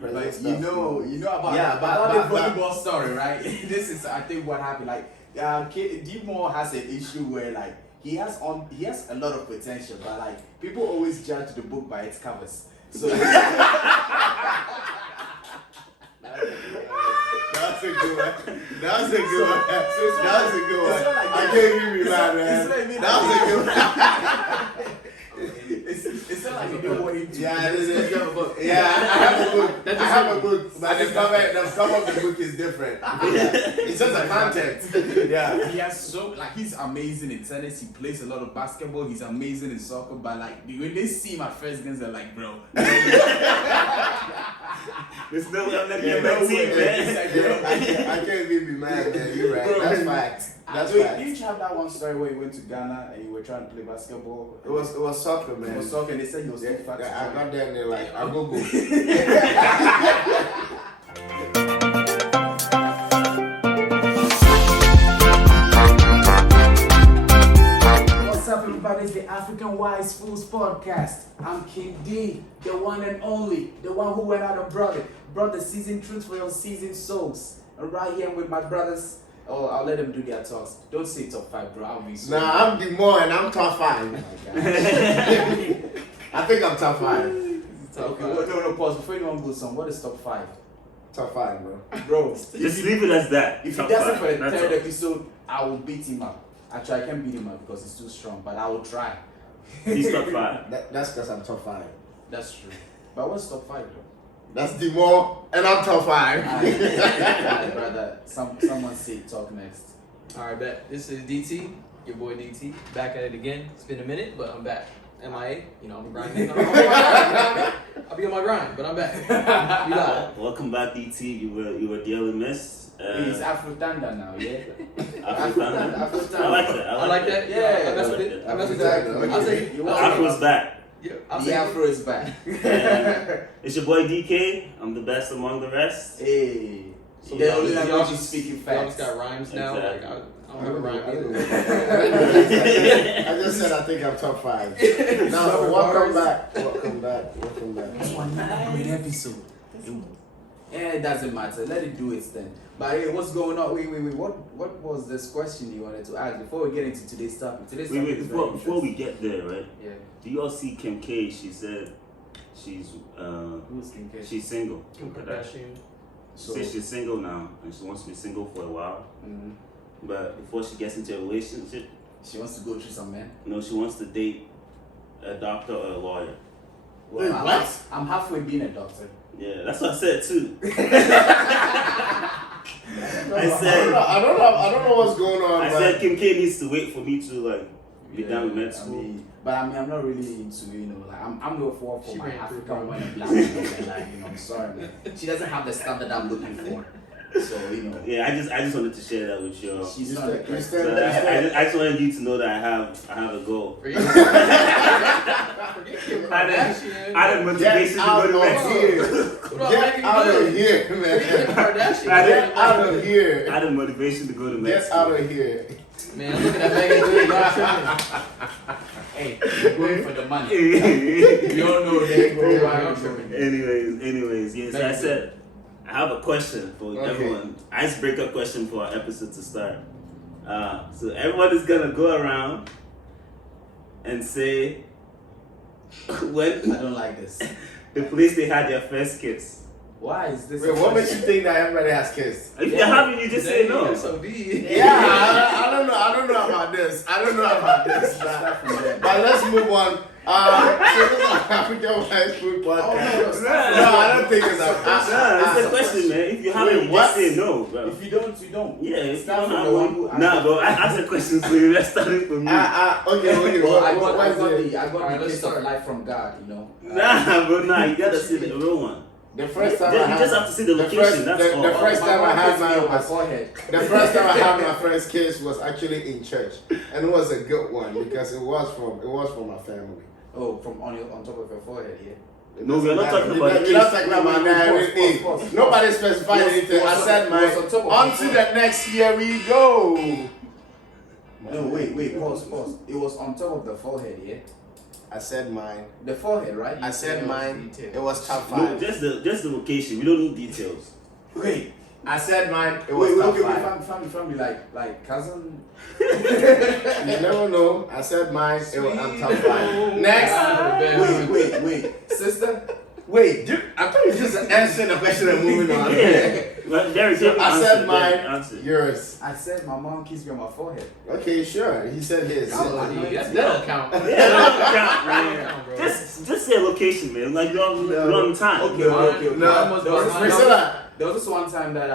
But you know about the volleyball story, right? This is, I think, what happened. Like, D-Moore has an issue where, like, he has a lot of potential, but like people always judge the book by its covers. So that's a good one. That's a good one. I can't even be mad, man. That was a good one. It's not like you know what he did. Yeah, you have a book. Yeah, I have a book. But the cover of the book is different. It's just a content. Yeah. He has he's amazing in tennis. He plays a lot of basketball. He's amazing in soccer. But like when they see him at first games, they're like, bro. There's no way I'm letting you on my team, man. I can't even be mad, man. You're right. Bro, that's facts. That's facts. facts. Did you have that one story where you went to Ghana and you were trying to play basketball? It was soccer, man. It was soccer, and they said you was too fat. I got there and they're like, I'll go. What's up, everybody? It's the African Wise Fools Podcast. I'm King D, the one and only, the one who went out and brought the seasoned truth for your seasoned souls. And right here with my brothers. Oh, I'll let them do their talks. Don't say top 5, bro. I'll be so. Nah, I'm D-Moore and I'm top 5. Oh I think I'm top 5. Okay, no, pause. Before anyone goes on, what is top 5? Top 5, bro. Bro, Just leave it as that. if he Top does it five. for the That's third all. episode, I will beat him up. Actually, I can't beat him up because he's too strong, but I will try. He's top 5. That's because I'm top 5. That's true. But what's top 5 though? That's D-Moore and I'm top 5. Alright, brother. Someone say talk next. Alright, bet. This is DT, your boy DT. Back at it again. It's been a minute, but I'm back. MIA, I'm grinding. I'll be on my grind, but I'm back. You got it. Welcome back, DT. You were dearly missed. He's Afro Thunder now, yeah? Afro Thunder. I like that. I like that. Yeah, I mess with it. I mess with Exactly. it. I'll take it. Afro's back. Yeah, The Afro is back. It's your boy DK. I'm the best among the rest. Hey. So The only y'all language you just- speaking Y'all facts. just got rhymes now. Exactly. Like, I don't have a rhyme either. I just said I think I'm top 5. Now, welcome back. This one 900 episode. Yeah, it doesn't matter. Let it do its thing. But hey, what's going on? Wait. What was this question you wanted to ask before we get into today's topic? Today's topic is very Before we get there, right? Yeah. Do you all see Kim K? She said she's Who's Kim K? she's single. Kim Kardashian. She says she's single now and she wants to be single for a while. Mm-hmm. But before she gets into a relationship, She wants to go through some men. she wants to date a doctor or a lawyer. Well, Wait, what? I'm halfway being a doctor. Yeah, that's what I said too. I don't know what's going on. I said Kim K needs to wait for me to be done with med I school. mean, but I'm not really into, I'm going for She my ran through African it. woman black woman, I'm sorry, man. She doesn't have the standard I'm looking for. So, Yeah, I just wanted to share that with you. she's You not the stand- you correct. stand- So I just wanted you to know that I have a goal. Forget Kim Kardashian. I had motivation to go to med school. What about Get Megan out of Good? here, Kim man. Kardashian. Get out of here. I had a motivation to go to med Get school. out of here. Man, I'm looking at Megan Good. Y'all tripping. Hey, you're going for the money. You all know they go Y'all around. tripping. Anyways, yes, I said I have a question for Okay. everyone. Icebreaker question for our episode to start. So everyone is gonna go around and say when I don't like this. the place they had their first kiss. Why is this? Wait, what makes you think that everybody has kids? If you're happy, you just say no. That's so deep. Yeah, I don't know about this. But let's move on. So this is African Wise Food Podcast. No, I don't think it's Nah, it's a question, man. If you haven't, you what? just say no, bro. If you don't, you don't. Yeah, if you Start don't from have the one who one. Nah, bro, I asked the questions for you. Let's start it from me. Okay. Well, I got what is it? the Alright, let's gift of start. life from God, Nah, bro, you gotta see the real one. The first time You I had just have to see the location, that's all. The first time I had my forehead. the first time I had my first kiss was actually in church, and it was a good one because it was from my family. Oh, from on top of your forehead, yeah. No, we're not talking about the We're not kiss. talking about Pause. Nobody specified Was- anything. I was said on- mine. was on top of On my to the next year we go. No, wait, pause. It was on top of the forehead, yeah. I said mine. The forehead, right? I said mine. details. It was top No, 5. just the location. We don't need details. Wait. I said mine. It was Wait, top okay, 5. family, like cousin. You never know. I said mine. I'm top 5. Next. Wait, sister. Wait, dude, I thought you were just answering the question and moving on. Yeah. Well, Derek, So I said mine. Answer. Yours. I said my mom kissed me on my forehead. Okay, sure. He said his. That don't count. Yeah, that don't count, man. Count, bro. Just say a location, man. Like wrong time. Okay. No, Mine was behind- Priscilla. There was this one time that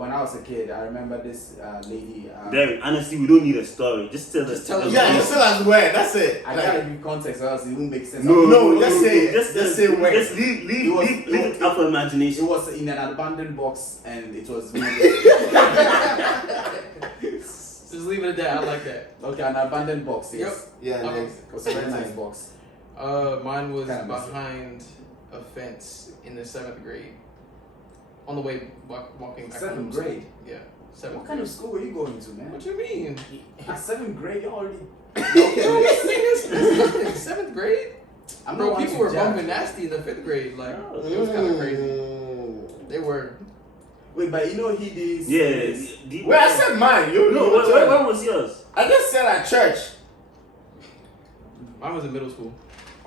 when I was a kid, I remember this lady. Derek, honestly, we don't need a story. Just tell us. tell us. Yeah, Priscilla's where. That's it. I gotta give context, or else it won't make sense. No, just say it. Just say where. Just leave it up for It imagination. was in an abandoned box, and it was. Just leave it at that. I like that. Okay, an abandoned box. Yes. Yeah, Okay. next. It was a very nice box. Mine was Kinda messy. behind a fence in the 7th grade. On the way walking back 7th home. grade? Yeah, 7th What kind of school were you going to, man? What you mean? At 7th grade, you already. Okay. 7th grade? I'm Bro, not one people to were judge. bumping nasty in the 5th grade. Like, it was kind of crazy. They were. Wait, but you know he did. Yeah. Well, I said mine. You No, where was yours? I just said at church. Mine was in middle school.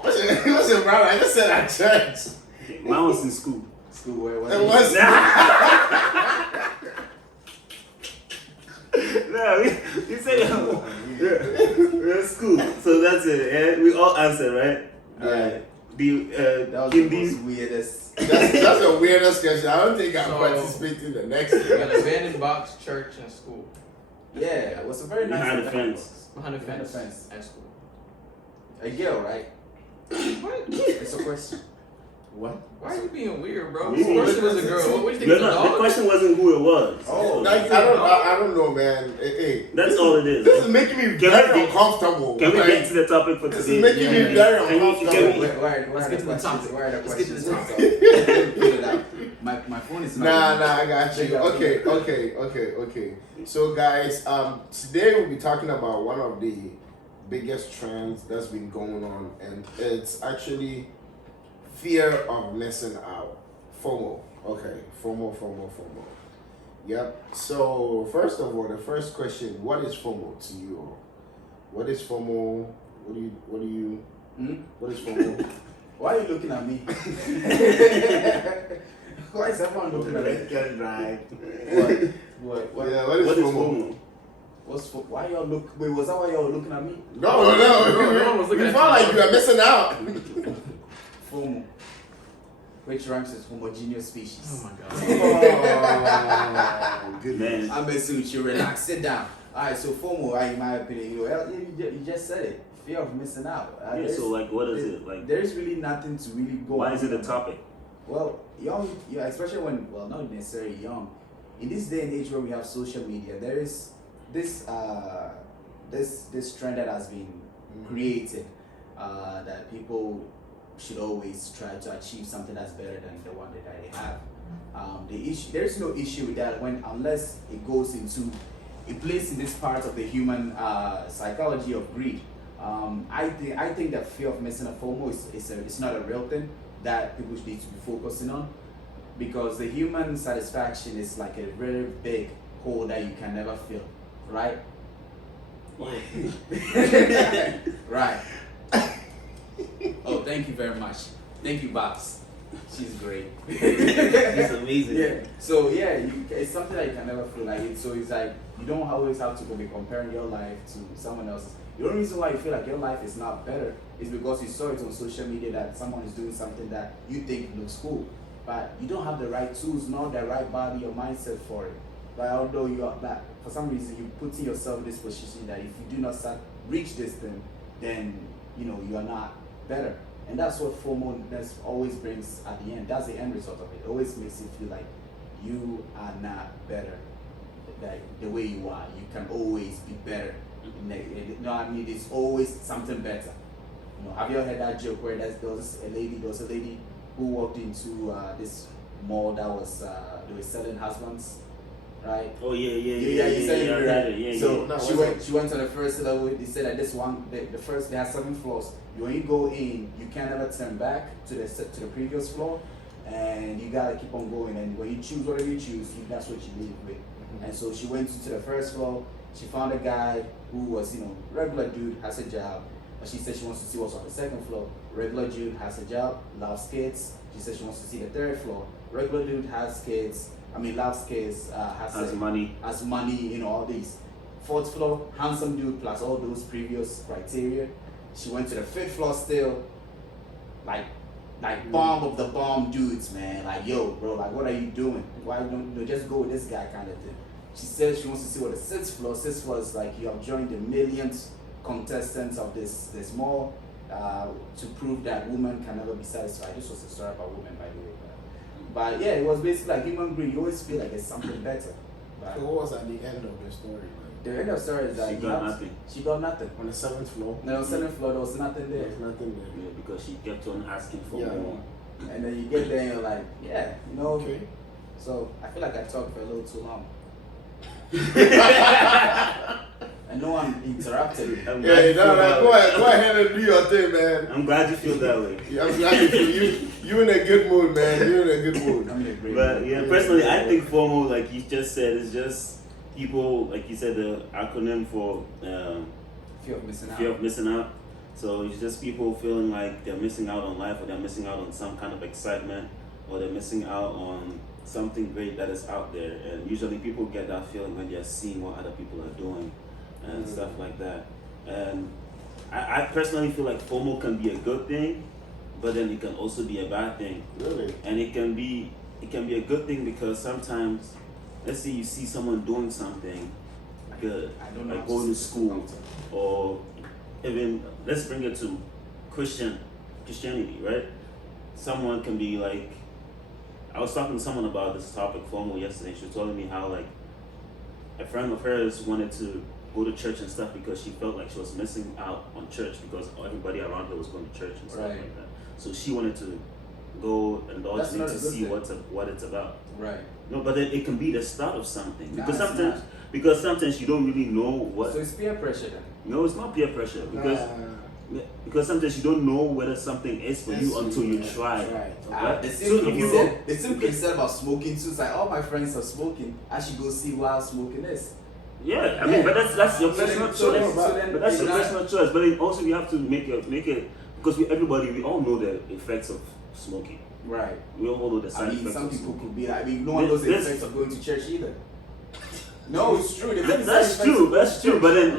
Listen, bro. I just said at church. Mine was in school. School where was It it? was. No, you said we're school. So that's it. Yeah? We all answered, right? Yeah. The That was the Kindy. most weirdest. That's the weirdest question. I don't think I'll So- participate in the next We got one. abandoned box, church, and school. Yeah, it was a very nice. Behind the abandoned fence. box. Behind the Behind the fence, fence. at school. A girl, right? What? It's a question. What? Why are you being weird, bro? Ooh, This question was a girl. What do you think? No, It's a no, the dog? question wasn't who it was. Oh, I don't know, man. Hey, That's all it is. This is making me Can very we- uncomfortable. Can we Like, get to the topic for This is today? making me Yeah. very Can we- uncomfortable. Let's get to the topic. Where are the Let's get to questions? the topic. Put it out. My phone is not. Nah, I got you. Okay. So, guys, today we'll be talking about one of the biggest trends that's been going on, and it's actually fear of missing out. FOMO. Okay, FOMO. Yep. So, first of all, the first question: what is FOMO to you all? What is FOMO? What do you? Hmm? What is FOMO? Why are you looking at me? Why is everyone looking at me? Can drive. What? Yeah, what is What is FOMO? FOMO? Why y'all look? Wait, was that why y'all looking at me? No. no one was looking We at felt you. like you were missing out. FOMO, which rhymes with homogeneous Oh species. my god. Oh, good Man. I'm messing with you. Relax. Sit down. All right. So FOMO, in my opinion, you just said it. Fear of missing out. Yeah, There's- so like, what is it like? There is really nothing to really go. Why on is it a about. topic? Well, young, yeah, especially when, well, not necessarily young. In this day and age where we have social media, there is this this trend that has been created that people should always try to achieve something that's better than the one that they have. The issue, there's no issue with that unless it goes into it plays in this part of the human psychology of greed. I think that fear of missing a FOMO it's not a real thing that people need to be focusing on, because the human satisfaction is like a very big hole that you can never fill, right? Right. Oh, thank you very much. Thank you, Babs. She's great. It's amazing. Yeah. So yeah, it's something that you can never feel like it. So it's like you don't always have to be comparing your life to someone else's. The only reason why you feel like your life is not better is because you saw it on social media that someone is doing something that you think looks cool, but you don't have the right tools, nor the right body or mindset for it. But although you are, but for some reason you putting yourself in this position that if you do not reach this thing, then you are not better. And that's what FOMO always brings at the end. That's the end result of it. It always makes you feel like you are not better, like the way you are. You can always be better. It's always something better. Have you ever heard that joke where there was a lady who walked into this mall that was they were selling husbands, right? Oh yeah, You said it I right. heard it, yeah, So yeah. No, she what's went. She went to the first level. They said that this one, the first, they had 7 floors. When you go in, you can't ever turn back to the previous floor, and you gotta keep on going. And when you choose whatever you choose, that's what you leave with. And so she went to the first floor. She found a guy who was, regular dude, has a job. But she said she wants to see what's on the second floor. Regular dude has a job, loves kids. She said she wants to see the third floor. Regular dude has kids. Loves kids. Has Money. Has money. All these. Fourth floor, handsome dude plus all those previous criteria. She went to the 5th floor still. Like bomb of the bomb dudes, man. Like, yo, bro, like, what are you doing? Why don't you just go with this guy kind of thing? She said she wants to see what the 6th floor. 6th floor is like you have joined the millionth contestants of this mall to prove that women can never be satisfied. This was a story about women, by the way. But yeah, it was basically like human greed. You always feel like there's something better. But So what was at the end of the story, man? the end of the story is that She got nothing. She got nothing. On the 7th floor, No, 7th floor, there was nothing there. there's nothing there. Yeah, because she kept on asking for Yeah. more. And then you get there and you're like, yeah, Okay. So I feel like I talked for a little too long. And no one interrupted me. I'm glad Yeah, you feel that go way. ahead and do your thing, man. I'm glad you feel that way. Yeah, I'm glad you in a good mood, man. You're in a good mood. I'm in a great But mood. yeah, personally, I think FOMO, like you just said, is just people, like you said, the acronym for Fear of missing out. fear of missing out. So it's just people feeling like they're missing out on life, or they're missing out on some kind of excitement, or they're missing out on something great that is out there. And usually people get that feeling when they're seeing what other people are doing and stuff like that. And I personally feel like FOMO can be a good thing, but then it can also be a bad thing. Really? And it can be a good thing because sometimes, let's say you see someone doing something good, I don't know. like going to school, or even let's bring it to Christianity, right? Someone can be like, I was talking to someone about this topic FOMO yesterday. She was telling me how like a friend of hers wanted to go to church and stuff because she felt like she was missing out on church because everybody around her was going to church and stuff Right. like that. So she wanted to go indulge That's in not to a good see thing. what it's about. Right. No, but then it can be the start of something Nah, because it's sometimes you don't really know what. So it's peer pressure then. No, it's not peer pressure because sometimes you don't know whether something is for you until you try. Right. The So same if thing you said, go- the same thing said about smoking too. It's like all my friends are smoking. I should go see what smoking is. Yeah, I mean, but that's your So then- personal so then- choice. so then But that's your it's not- personal choice. But then also you have to make it because we all know the effects of smoking. Right. We all know the side I mean, effects some of people smoking. could be like, no one knows the This- effects of going to church either. No, it's true. That's true. That's true. But then,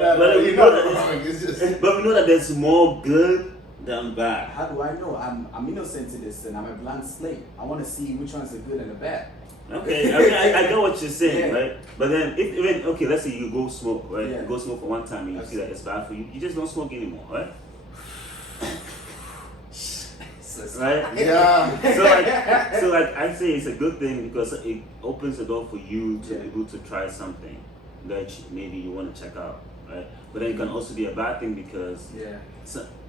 we know that it's just but we know that there's more good than bad. How do I know? I'm innocent to this and I'm a blank slate. I want to see which one's the good and the bad. Okay, I mean, I get what you're saying, Yeah. right? But then, if even okay, let's say you go smoke, right? Yeah. You go smoke for one time and you That's see that it's bad for you, you just don't smoke anymore, right? Right? yeah. So like I say, it's a good thing because it opens the door for you to Yeah. be able to try something that maybe you want to check out, right? But then it can also be a bad thing because Yeah.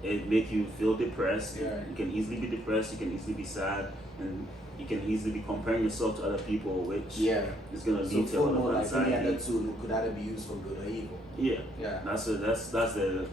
it make you feel depressed. Yeah. You can easily be depressed. You can easily be sad, and you can easily be comparing yourself to other people, which Yeah. is gonna So lead to a lot FOMO, of like any other anxiety. tool, could either be used for good or evil. Yeah, Yeah. that's the.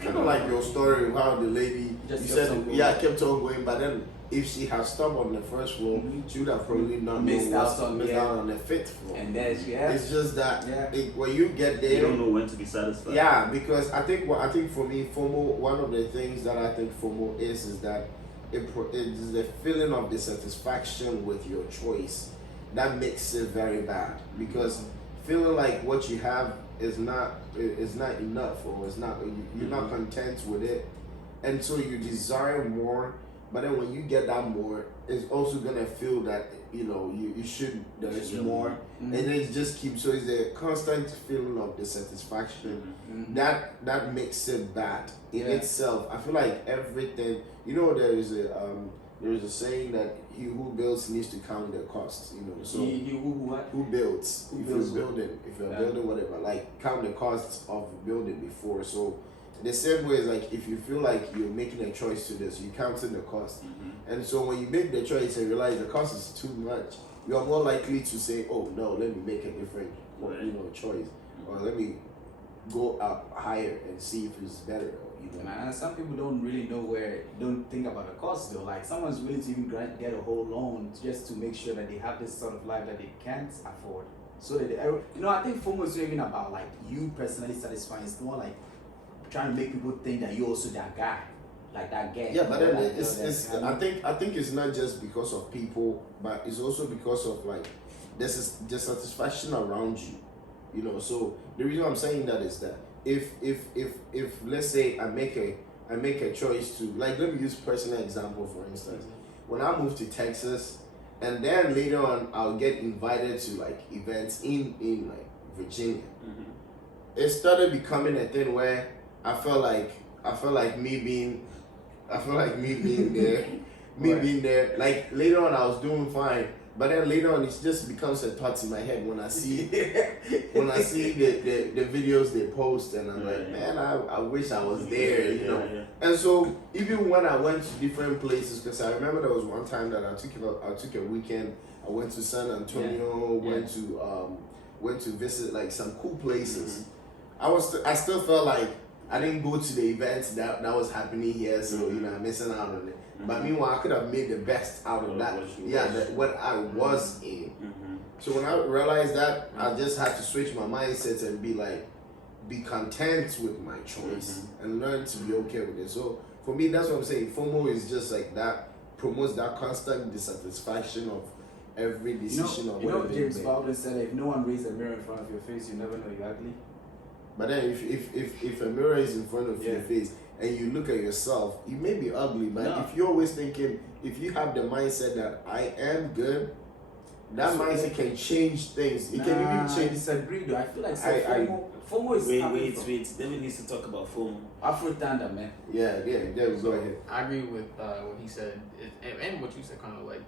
Kind of like your story, how the lady Just you kept said, on going. yeah, kept on going, but then if she had stopped on the first floor, Mhm. she would have probably not Missed known out what's- on- missed yeah. out on the 5th floor. And then yeah. It's just that Yeah. when you get You there, don't know when to be satisfied. yeah, because I think for me, FOMO, one of the things that I think FOMO is that it is the feeling of dissatisfaction with your choice that makes it very bad because feeling like what you have is not enough or is not you're not content with it, and so you desire more. But then when you get that more, it's also gonna feel that you should there's Yeah. more, Mhm. and then it just keeps so it's a constant feeling of dissatisfaction Mhm. that makes it bad in Yeah. itself. I feel like everything there is a saying that he who builds needs to count the costs. So He who what? who builds? Who If builds you're building, Yeah. building whatever, like count the costs of building before. So The same way is like if you feel like you're making a choice to this, you count in the cost. And so when you make the choice and realize the cost is too much, you are more likely to say, oh no, let me make a different choice. Or let me go up higher and see if it's better. Man, some people don't really don't think about the cost though. Like someone's willing to even get a whole loan just to make sure that they have this sort of life that they can't afford. So that I think FOMO is not even about like you personally satisfying. It's more like trying to make people think that you're also that guy, like that guy. Yeah, but then I think it's not just because of people, but it's also because of like there's dissatisfaction around you. So the reason I'm saying that is that if let's say I make a choice to, like, let me use personal example for instance. When I moved to Texas, and then later on I'll get invited to like events in like Virginia. It started becoming a thing where I felt like me being there, being there. Like later on I was doing fine. But then later on, it just becomes a thought in my head when I see the videos they post, and I'm like, man, I wish I was there, Yeah. And so even when I went to different places, because I remember there was one time that I took a weekend. I went to San Antonio, went to visit like some cool places. I still felt like I didn't go to the events that was happening here, so I'm missing out on it. But meanwhile, I could have made the best out of that. What I was in. So when I realized that, I just had to switch my mindset and be content with my choice and learn to be okay with it. So for me, that's what I'm saying. FOMO is just like that, promotes that constant dissatisfaction of every decision of whatever. James Baldwin said, if no one raised a mirror in front of your face, you never know you're ugly. But then if a mirror is in front of your face and you look at yourself, you may be ugly, but if you're always thinking, if you have the mindset that I am good, that mindset can change things. It can even change. I disagree though. I feel like FOMO is Wait. David needs to talk about FOMO. Afro Thunder, man. Yeah, go ahead. I agree with what he said, and what you said, kind of like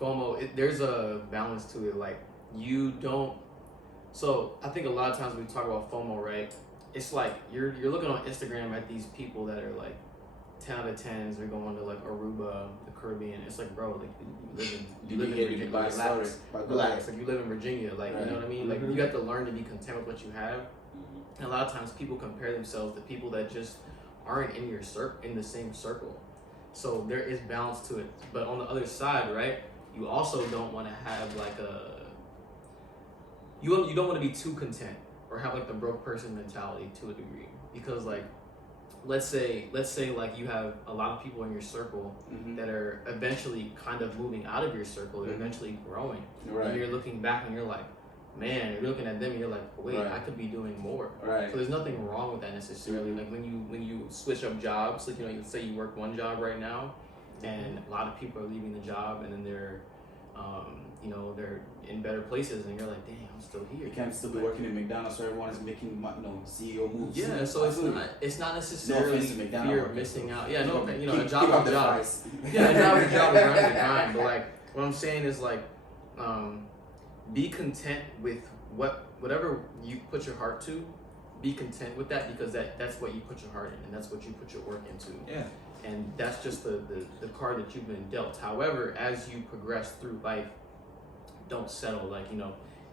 FOMO. There's a balance to it. Like you don't. So I think a lot of times when we talk about FOMO, right? It's like you're looking on Instagram at these people that are like 10 out of 10s. They're going to like Aruba, the Caribbean. It's like, bro, like you live in Virginia. Relax. Like you live in Virginia. Like you know what I mean? Like you got to learn to be content with what you have. And a lot of times people compare themselves to people that just aren't in your in the same circle. So there is balance to it. But on the other side, right? You also don't want to have like you don't want to be too content or have like the broke person mentality to a degree, because like let's say like you have a lot of people in your circle that are eventually kind of moving out of your circle, they're eventually growing, and you're looking back and you're like, man, you're looking at them and you're like, wait, I could be doing more. So there's nothing wrong with that necessarily. Like when you switch up jobs, like you say you work one job right now and a lot of people are leaving the job and then they're they're in better places, and you're like, dang, I'm still here. You can't still be working at McDonald's where everyone is making CEO moves. Yeah, so it's not necessarily fear of missing out. Yeah, no, a job is a job. Yeah, a job is a job, and grind is a grind. But like, what I'm saying is like, be content with whatever you put your heart to. Be content with that, because that's what you put your heart in, and that's what you put your work into. Yeah. And that's just the card that you've been dealt. However, as you progress through life, don't settle. Like,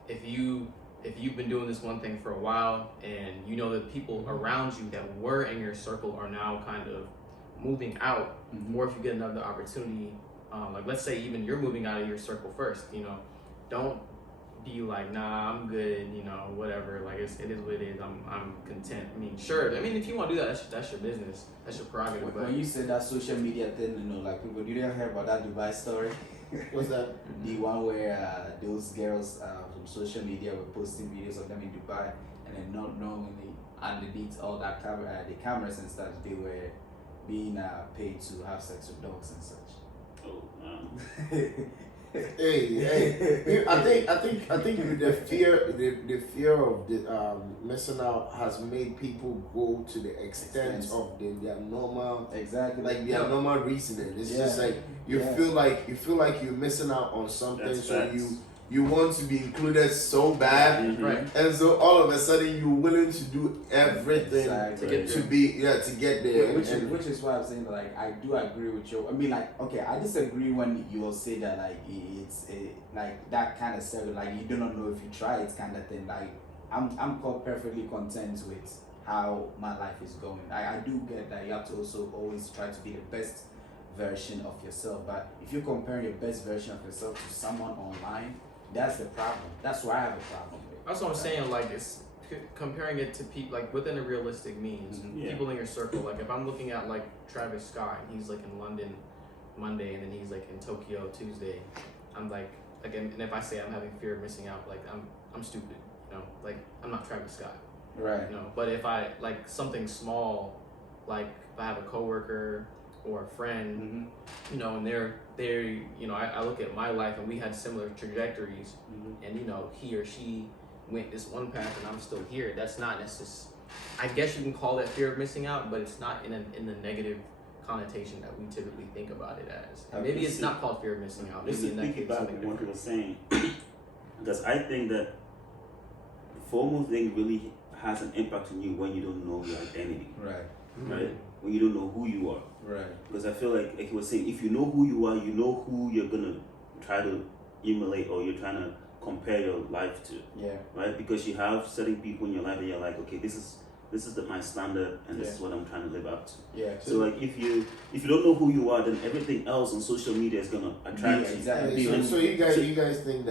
if you've been doing this one thing for a while and you know that people around you that were in your circle are now kind of moving out, or if you get another opportunity, like let's say even you're moving out of your circle first, don't be like, nah, I'm good, whatever. Like it is what it is. I'm content. I mean, sure. I mean, if you want to do that, that's your business. That's your prerogative. When you said that social media thing, like people, you didn't hear about that Dubai story? What's that? The one where those girls from social media were posting videos of them in Dubai, and then not knowingly underneath all that the cameras and stuff, they were being paid to have sex with dogs and such. Oh man. Hey, I think the fear of the missing out has made people go to the extent of their normal, like their normal reasoning. It's just like you feel like you're missing out on something, so you want to be included so bad, Right. and so all of a sudden you're willing to do everything Exactly. To get to get there. Which is why I'm saying like I do agree with you. I mean like okay, I disagree when you will say that like it's like that kind of stuff like you do not know if you try it kind of thing. Like I'm quite perfectly content with how my life is going. I do get that you have to also always try to be the best version of yourself. But if you compare your best version of yourself to someone online, that's the problem. That's why I have a problem with. That's what I'm saying. Like it's comparing it to people like within a realistic means. Yeah. People in your circle. Like if I'm looking at like Travis Scott, he's like in London Monday, and then he's like in Tokyo Tuesday. I'm like again, and if I say I'm having fear of missing out, like I'm stupid. You know, like I'm not Travis Scott. Right. You know, but if I like something small, like if I have a coworker or a friend, Mm-hmm. you know, and they're you know, I look at my life and we had similar trajectories, Mm-hmm. and you know, he or she went this one path and I'm still here. That's not necessarily. I guess you can call that fear of missing out, but it's not in the negative connotation that we typically think about it as. And maybe it's not called fear of missing out. Just Maybe to in that think case about something what you different. were saying, because I think that the FOMO thing really has an impact on you when you don't know your identity, Right. right? When you don't know who you are. Right. Because I feel like you were saying, if you know who you are, you know who you're gonna try to emulate or you're trying to compare your life to, Yeah. right? Because you have certain people in your life that you're like, okay, this is my standard, and this is what I'm trying to live up to. Yeah. So like, if you don't know who you are, then everything else on social media is gonna attract Yeah, you. exactly. So you guys think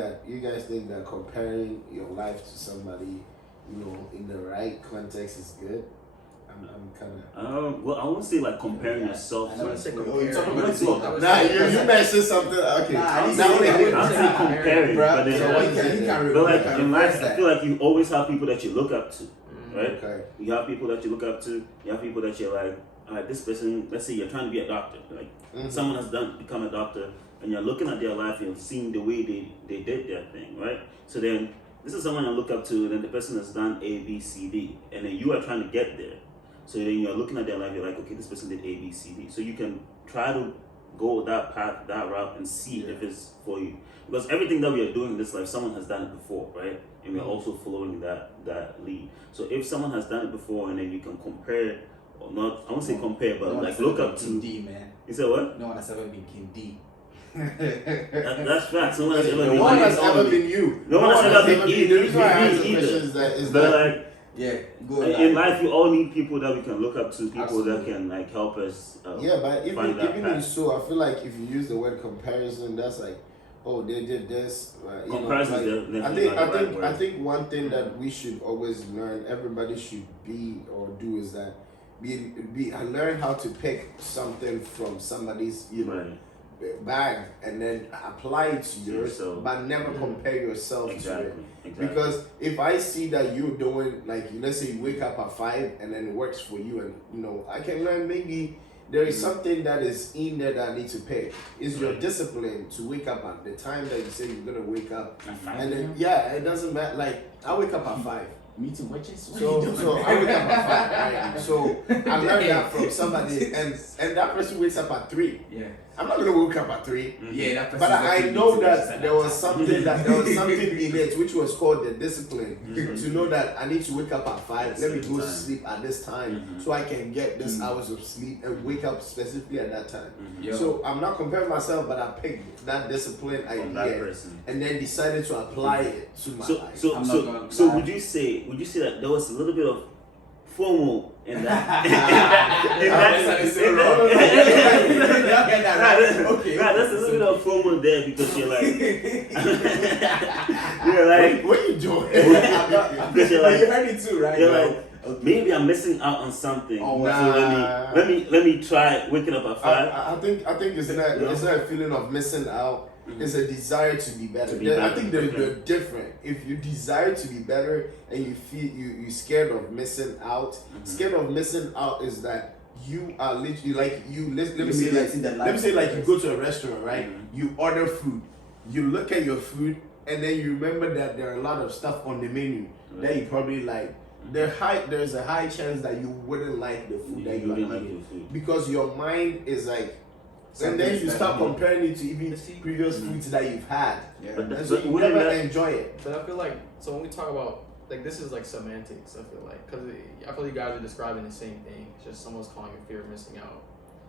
that comparing your life to somebody, you know, in the right context is good? I'm kind of. Well, I won't say like comparing yourself. I wouldn't say Oh, compare. you're talking about I would say- smoke. I would Nah, say- you mentioned something. Okay, Nah, I didn't now say that. I'm saying comparing, but then So what he can but like can in reverse life, I that. feel like you always have people that you look up to, right? Okay. You have people that you look up to. You have people that you're like, all right, this person. Let's say you're trying to be a doctor. Like someone has become a doctor, and you're looking at their life, you're seeing the way they did their thing, right? So then this is someone you look up to, and then the person has done A, B, C, D, and then you are trying to get there. So then you're looking at their life, you're like, okay, this person did A, B, C, D. So you can try to go that path, that route, and see if it's for you. Because everything that we are doing in this life, someone has done it before, right? And we're also following that lead. So if someone has done it before, and then you can compare, or not, I won't say compare, but No one like has look ever up been King to. D, man. You said what? No one has ever been King D. That's fact. Someone has ever been. No one has like, ever been you. No one has ever been you. The reason why I asked the either. question is that But like. Yeah. Go In life, you all need people that we can look up to, people that Absolutely. can like help us. Yeah, but find that even path. in so, I feel like if you use the word comparison, that's like, oh, they did this. You Comparison know, is like, definitely not the right word. I think one thing that we should always learn, everybody should be or do, is that learn how to pick something from somebody's bag and then apply it to yours, yourself. but never compare yourself to it. Exactly. Because if I see that you're doing, like, let's say you wake up at 5 and then it works for you, and you know, I can learn maybe there is something that is in there that I need to pick. Is your discipline to wake up at the time that you say you're gonna wake up, and then it doesn't matter. Like I wake up at 5. Meeting witches? What So, are you doing? so I wake up at 5, right? So I learned that from somebody, and that person wakes up at 3. Yeah. I'm not gonna wake up at 3. Yeah, that person But I definitely know needs to that understand there was something in it which was called the discipline Mm-hmm. to know that I need to wake up at 5. Let me go Time. sleep at this time Mm-hmm. so I can get this hours of sleep and wake up specifically at that time. Yo. So I'm not comparing myself, but I picked that discipline From that idea person. and then decided to apply it to my life. So I'm not gonna so lie. would you say that there was a little bit of FOMO in that? Okay. Right, there's a little bit of FOMO there because you're like, you're like, What are you doing? because you're But you like, heard it too, right? you're like, maybe I'm missing out on something. Oh, So nah. let me try waking up at 5. I think it's not a feeling of missing out. It's a desire to be better. To be better, I think they're okay. different. If you desire to be better and you feel you're scared of missing out, scared of missing out is that you are literally like you. Let me say like you go to a restaurant, right? You order food, you look at your food, and then you remember that there are a lot of stuff on the menu that you probably like. There's a high chance that you wouldn't like the food that you are wouldn't like eating the food. because your mind is like, And then you start comparing it to even See? previous foods that you've had. Yeah. But And that- so but you wouldn't never that- enjoy it. But I feel like, so when we talk about, like, this is like semantics, I feel like, because I feel you guys are describing the same thing. It's just someone's calling it fear of missing out,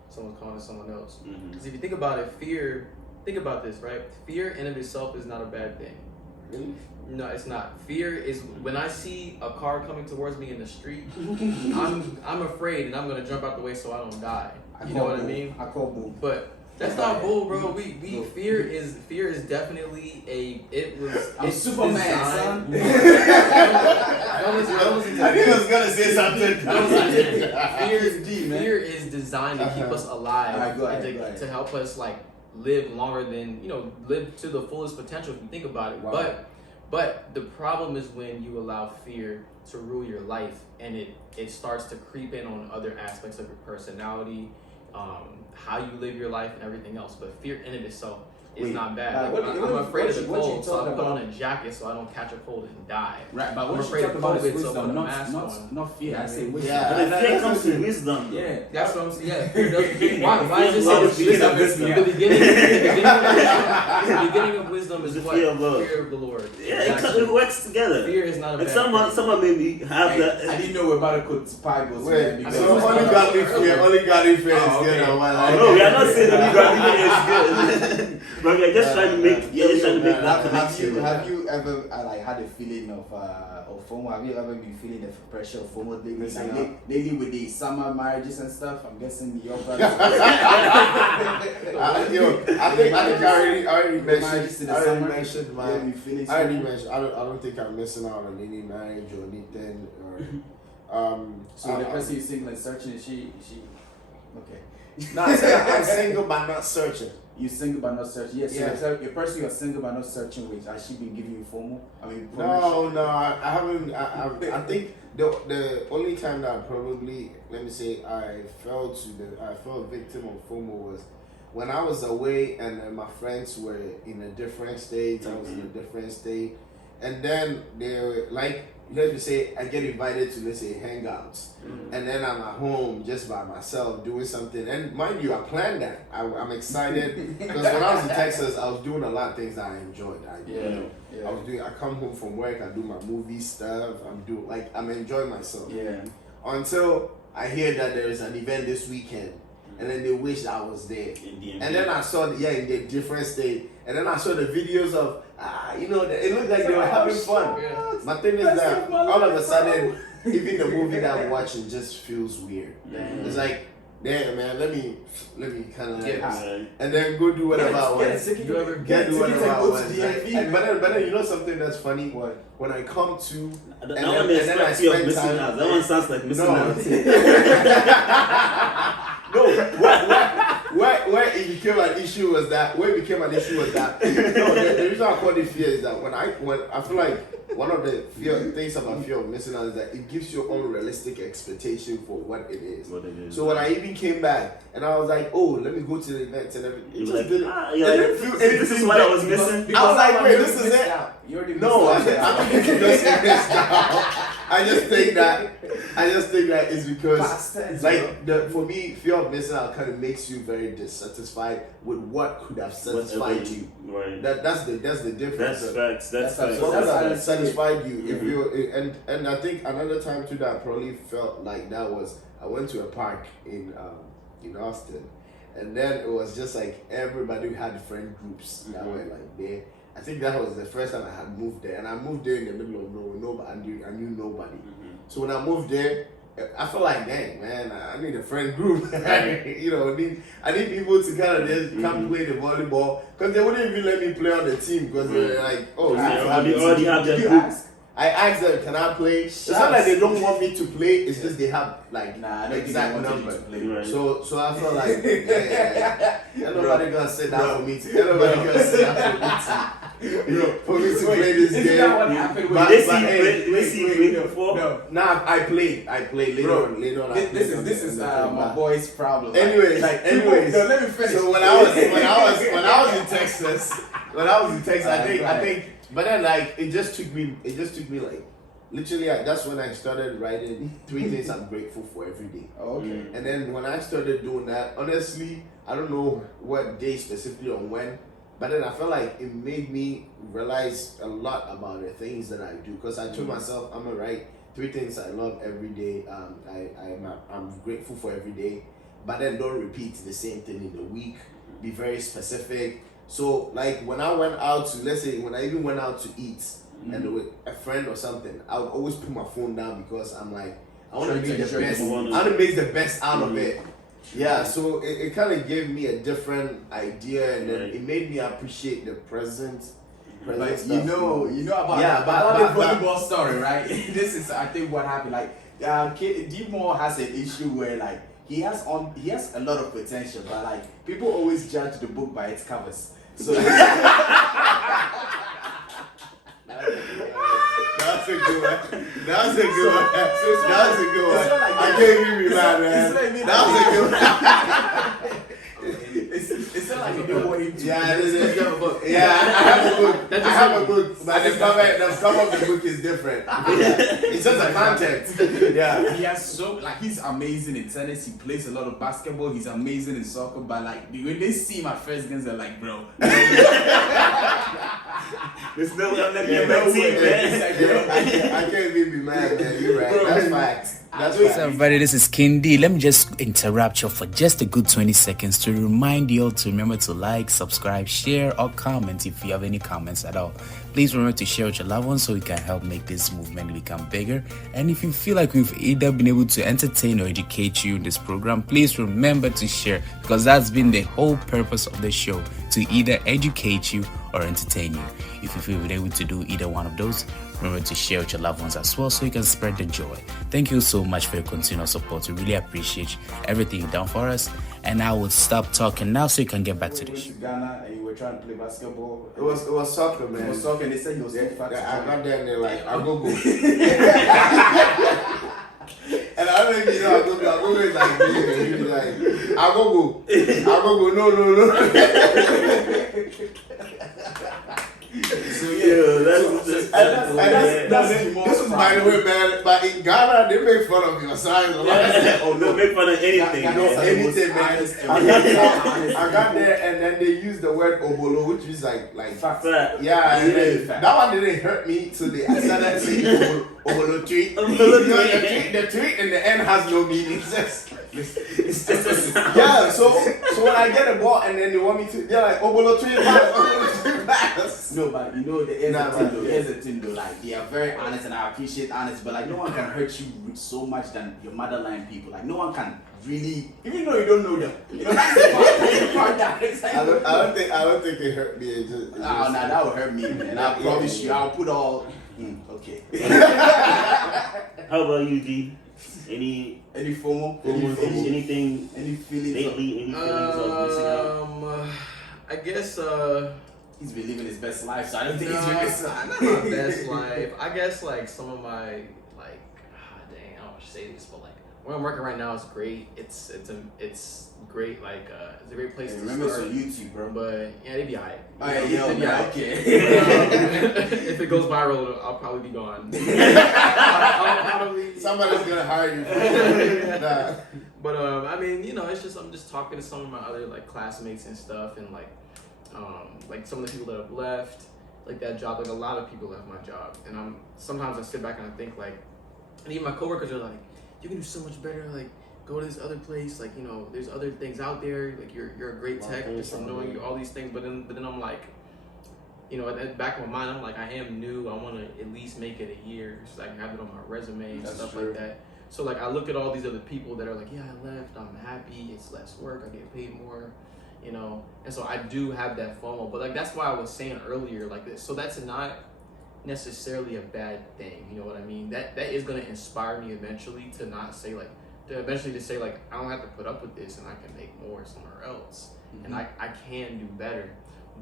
someone's calling it someone else. Mhm. Because if you think about it, fear, think about this, right? Fear in of itself is not a bad thing. Really? No, it's not. Fear is when I see a car coming towards me in the street, I'm afraid and I'm gonna jump out the way so I don't die. You know what I mean? I call bull. But that's not bull, bro. We fear is definitely I'm it's Superman, designed- son. Don't listen to I think I was gonna say something. Fear is designed to keep us alive Alright, go ahead, and go ahead. to help us like live longer than live to the fullest potential if you think about it. Wow. But the problem is when you allow fear to rule your life and it starts to creep in on other aspects of your personality, how you live your life and everything else. But fear in of itself is Wait, not bad. like, Like, what- I'm what- afraid of the what you cold, so I talking put on about? a jacket so I don't catch a cold and die. Right, but I'm what you afraid talk of about is COVID, so put wisdom, a mask not on. fear. I say wisdom. Yeah. But the fear comes with wisdom. Yeah. That's what I'm saying. Yeah, fear does. Why is this Fear so? is the beginning of Wisdom. wisdom. The beginning of wisdom is The what? fear of Lord. Fear of the Lord. Yeah, it works together. Fear is not a And bad someone maybe have Hey, that. I didn't know we're about to put Bibles. Wait, man, so because- only godly fear is good. okay. On one Oh, line. no, we are not saying that you is good. But we are just trying to make that connection. Have you ever like had a feeling of FOMO? Have you ever been feeling the pressure of FOMO lately? Missing Like, out. lately with the summer marriages and stuff. I'm guessing your brothers. I think I already Marriages to mentioned. the I already summer. mentioned You my. ever been feeling I already FOMO? mentioned. I don't think I'm missing out on any marriage or anything. So the person you're single and searching, is she okay? No, I'm single but not searching. You single but not searching. Yes. Yeah. So your person you're single but not searching with, has she been giving you FOMO? I mean, No, I haven't. I think the only time that I probably, let me say, I fell victim of FOMO was when I was away and then my friends were in a different state. I was in a different state, and then they were like, let me say, I get invited to, let's say, hangouts, and then I'm at home just by myself doing something. And mind you, I planned that. I'm excited because when I was in Texas, I was doing a lot of things that I enjoyed. I come home from work, I do my movie stuff. I'm enjoying myself. Yeah. Until I hear that there is an event this weekend, and then they wish I was there. And then I saw, in the different state, and then I saw the videos of, it looked like they were having fun. Yeah. My thing is that all of a sudden, even the movie that I'm watching just feels weird. It's like, damn man, let me kind of and then go do whatever I want. You ever Do whatever I want. DMV. But then you know something that's funny? What? When I come to That and one then is I not fear of spend missing time- out. That one sounds like missing No. out. No, where it became an issue was that no, the reason I call it fear is that when I feel like one of the things about fear of missing out is that it gives you unrealistic expectation for what it is. What it is. So when I even came back and I was like, oh, let me go to the events and everything, You it were just like, didn't. you're it like, didn't feel this is anything what I was different. missing. I was like, wait, this is it. You already No, I think you just missed out. I just think that it's because for me, fear of missing out kind of makes you very dissatisfied with what could have satisfied you. Right. That's the difference. That's facts. That's That's facts. What would have That's satisfied you if you and I think another time too that I probably felt like that was I went to a park in Austin, and then it was just like everybody had friend groups that were like there. I think that was the first time I had moved there, and I moved there in the middle of nowhere. Nobody, I knew nobody. So when I moved there, I felt like, dang man, I need a friend group. I need people to kind of just come play the volleyball because they wouldn't even let me play on the team because they were like, oh, They you already have their Did you group. ask? I asked them, can I play? It's not like they don't want me to play. It's just they have like Nah, I don't think exact they wanted you number. to play. Right. So I felt like, ain't nobody gonna sit down for me to. Ain't nobody gonna sit down for me to play this Isn't game. that what happened with But- They but see hey, you play before. No. Nah, I played later Bro, on. Later on, I This played is on the my thing, boy's problem. Anyways, no, let me finish. So when I was in Texas, I think, but then like it just took me like literally, that's when I started writing 3 things I'm grateful for every day. Oh, okay. And then when I started doing that, honestly, I don't know what day specifically or when, but then I felt like it made me realize a lot about the things that I do. Because I told myself I'm gonna write 3 things I love every day. I'm grateful for every day, but then don't repeat the same thing in the week. Be very specific. So like when I went out to, let's say when I even went out to eat and with a friend or something, I would always put my phone down because I'm like, I want to make the best. I want to make the best out of it. Yeah, so it kind of gave me a different idea, and then it made me appreciate the present. But stuff. you know about the volleyball story, right? This is, I think, what happened. Like, D Moore has an issue where like he has a lot of potential, but like people always judge the book by its covers. So. That's a good one. That's a good one. That's a good one. I can't even be mad, man. That was a good one. It's not like you know what he Yeah, it is. Yeah, I have a book. I have a book, but the cover of the book is different. It's just a content. Yeah. He has he's amazing in tennis. He plays a lot of basketball. He's amazing in soccer. But like when they see him at first games, they're like, bro. There's no way I'm not getting my team, man. I can't even be mad, man. You're right. That's facts. That's What's up, everybody? This is Kindi. Let me just interrupt you for just a good 20 seconds to remind you all to remember to like, subscribe, share, or comment if you have any comments at all. Please remember to share with your loved ones so we can help make this movement become bigger. And if you feel like we've either been able to entertain or educate you in this program, please remember to share, because that's been the whole purpose of the show, to either educate you or entertain you. If you feel we're able to do either one of those, remember to share with your loved ones as well so you can spread the joy. Thank you so much for your continued support. We really appreciate everything you've done for us. And I will stop talking now so you can get back to the show. Ghana and you were trying to play basketball. It was soccer, man. It was soccer, and they said you was too fat. I got there and they're like, I'll go. And I don't even know I'll go is like, really like, I'll go. No. So yeah, that's this is by the way, man. But in Ghana, they make fun of your size a lot. Oh, no, make fun of anything. Anything, man. I got there, and then they used the word obolo, which is like fat. Yeah, and then that one didn't hurt me, so they started saying obolo treat. The treat in the end has no meaning. It's just yeah. So when I get a ball and then they want me to, they're like obolo treat pass. No, but you know there's a thing though. Like they are very honest, and I appreciate honest. But like no one can hurt you so much than your motherline people. Like no one can really, even though you don't know them. You know that's the part that I don't think it hurt me. It just that would hurt me, man. I promise you, I'll put all. Okay. How about you, D? Any FOMO? Anything? Any feelings? Lately, any feelings of missing out? I guess he's been living his best life, so I don't think he's not really my best life. I guess like some of my dang, I don't want to say this, but like where I'm working right now is great. It's great. Like it's a great place to remember start. it's on YouTube, bro. But yeah, they be alright. Oh yeah, okay. If it goes viral, I'll probably be gone. Somebody's gonna hire you. Nah. But I mean, you know, it's just I'm just talking to some of my other like classmates and stuff, and like some of the people that have left like that job. Like a lot of people left my job, and sometimes I sit back and I think like, and even my coworkers are like, you can do so much better. Like go to this other place. Like you know, there's other things out there. Like you're a great tech, just from knowing all these things. But then I'm like, you know, at the back of my mind, I'm like, I am new. I want to at least make it a year so I can have it on my resume and stuff like that. So like I look at all these other people that are like, yeah, I left. I'm happy. It's less work. I get paid more. You know, and so I do have that FOMO. But like that's why I was saying earlier, like this. So that's not necessarily a bad thing. You know what I mean? That is gonna inspire me eventually to not say like, to say like I don't have to put up with this and I can make more somewhere else. Mm-hmm. And I can do better.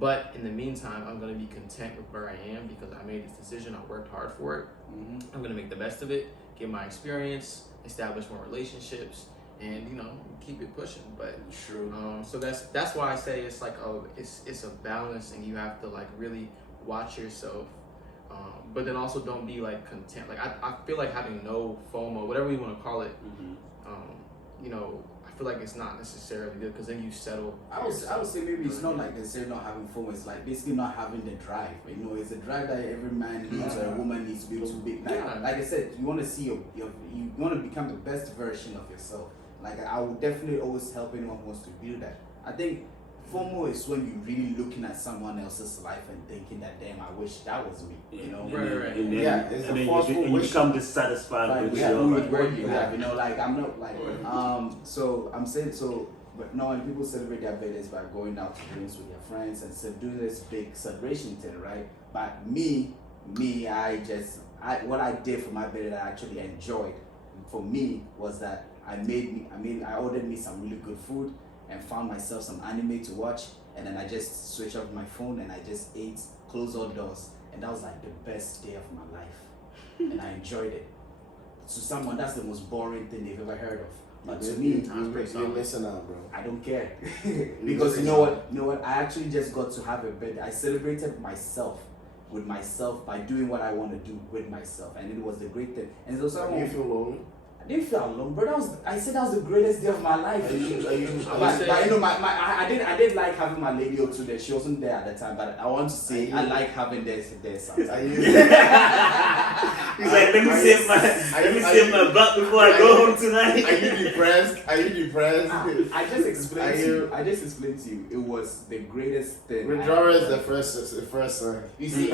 But in the meantime, I'm going to be content with where I am because I made this decision. I worked hard for it. Mm-hmm. I'm going to make the best of it, get my experience, establish more relationships, and, you know, keep it pushing. But true. So that's why I say it's like, it's a balance, and you have to like really watch yourself But then also don't be like content. Like I feel like having no FOMO, whatever you want to call it, you know, I feel like it's not necessarily good because then you settle. I would say maybe it's not like necessarily not having FOMO. It's like basically not having the drive. You know, it's a drive that every man needs or a woman needs to be able to be. Like I said, you want to see you want to become the best version of yourself. Like I would definitely always help anyone who wants to build that. I think FOMO is when you're really looking at someone else's life and thinking that, damn, I wish that was me. You know, Right. And then, Yeah, it's and the then forceful you wish. become dissatisfied with yeah, your with life. what you have. You know, like I'm not like so I'm saying so. But normally people celebrate their birthdays by going out to drinks with their friends and do this big celebration thing, right? But me, what I did for my birthday that I actually enjoyed for me was that I ordered me some really good food and found myself some anime to watch, and then I just switched off my phone and I just ate, closed all doors, and that was like the best day of my life, and I enjoyed it. To someone, that's the most boring thing they've ever heard of. But to me, you're missing out, bro. I don't care because you know what? I actually just got to have a birthday. I celebrated myself with myself by doing what I want to do with myself, and it was the great thing. And so Do you feel lonely? I didn't feel alone, bro. I said that was the greatest day of my life. Are you but you know, I did like having my lady O2 there. She wasn't there at the time, but I want to say I like having this there sometimes. He's like, let me save my butt before I go home tonight. Are you depressed? I just explained to you. It was the greatest thing. Withdrawal is the first sign. You see.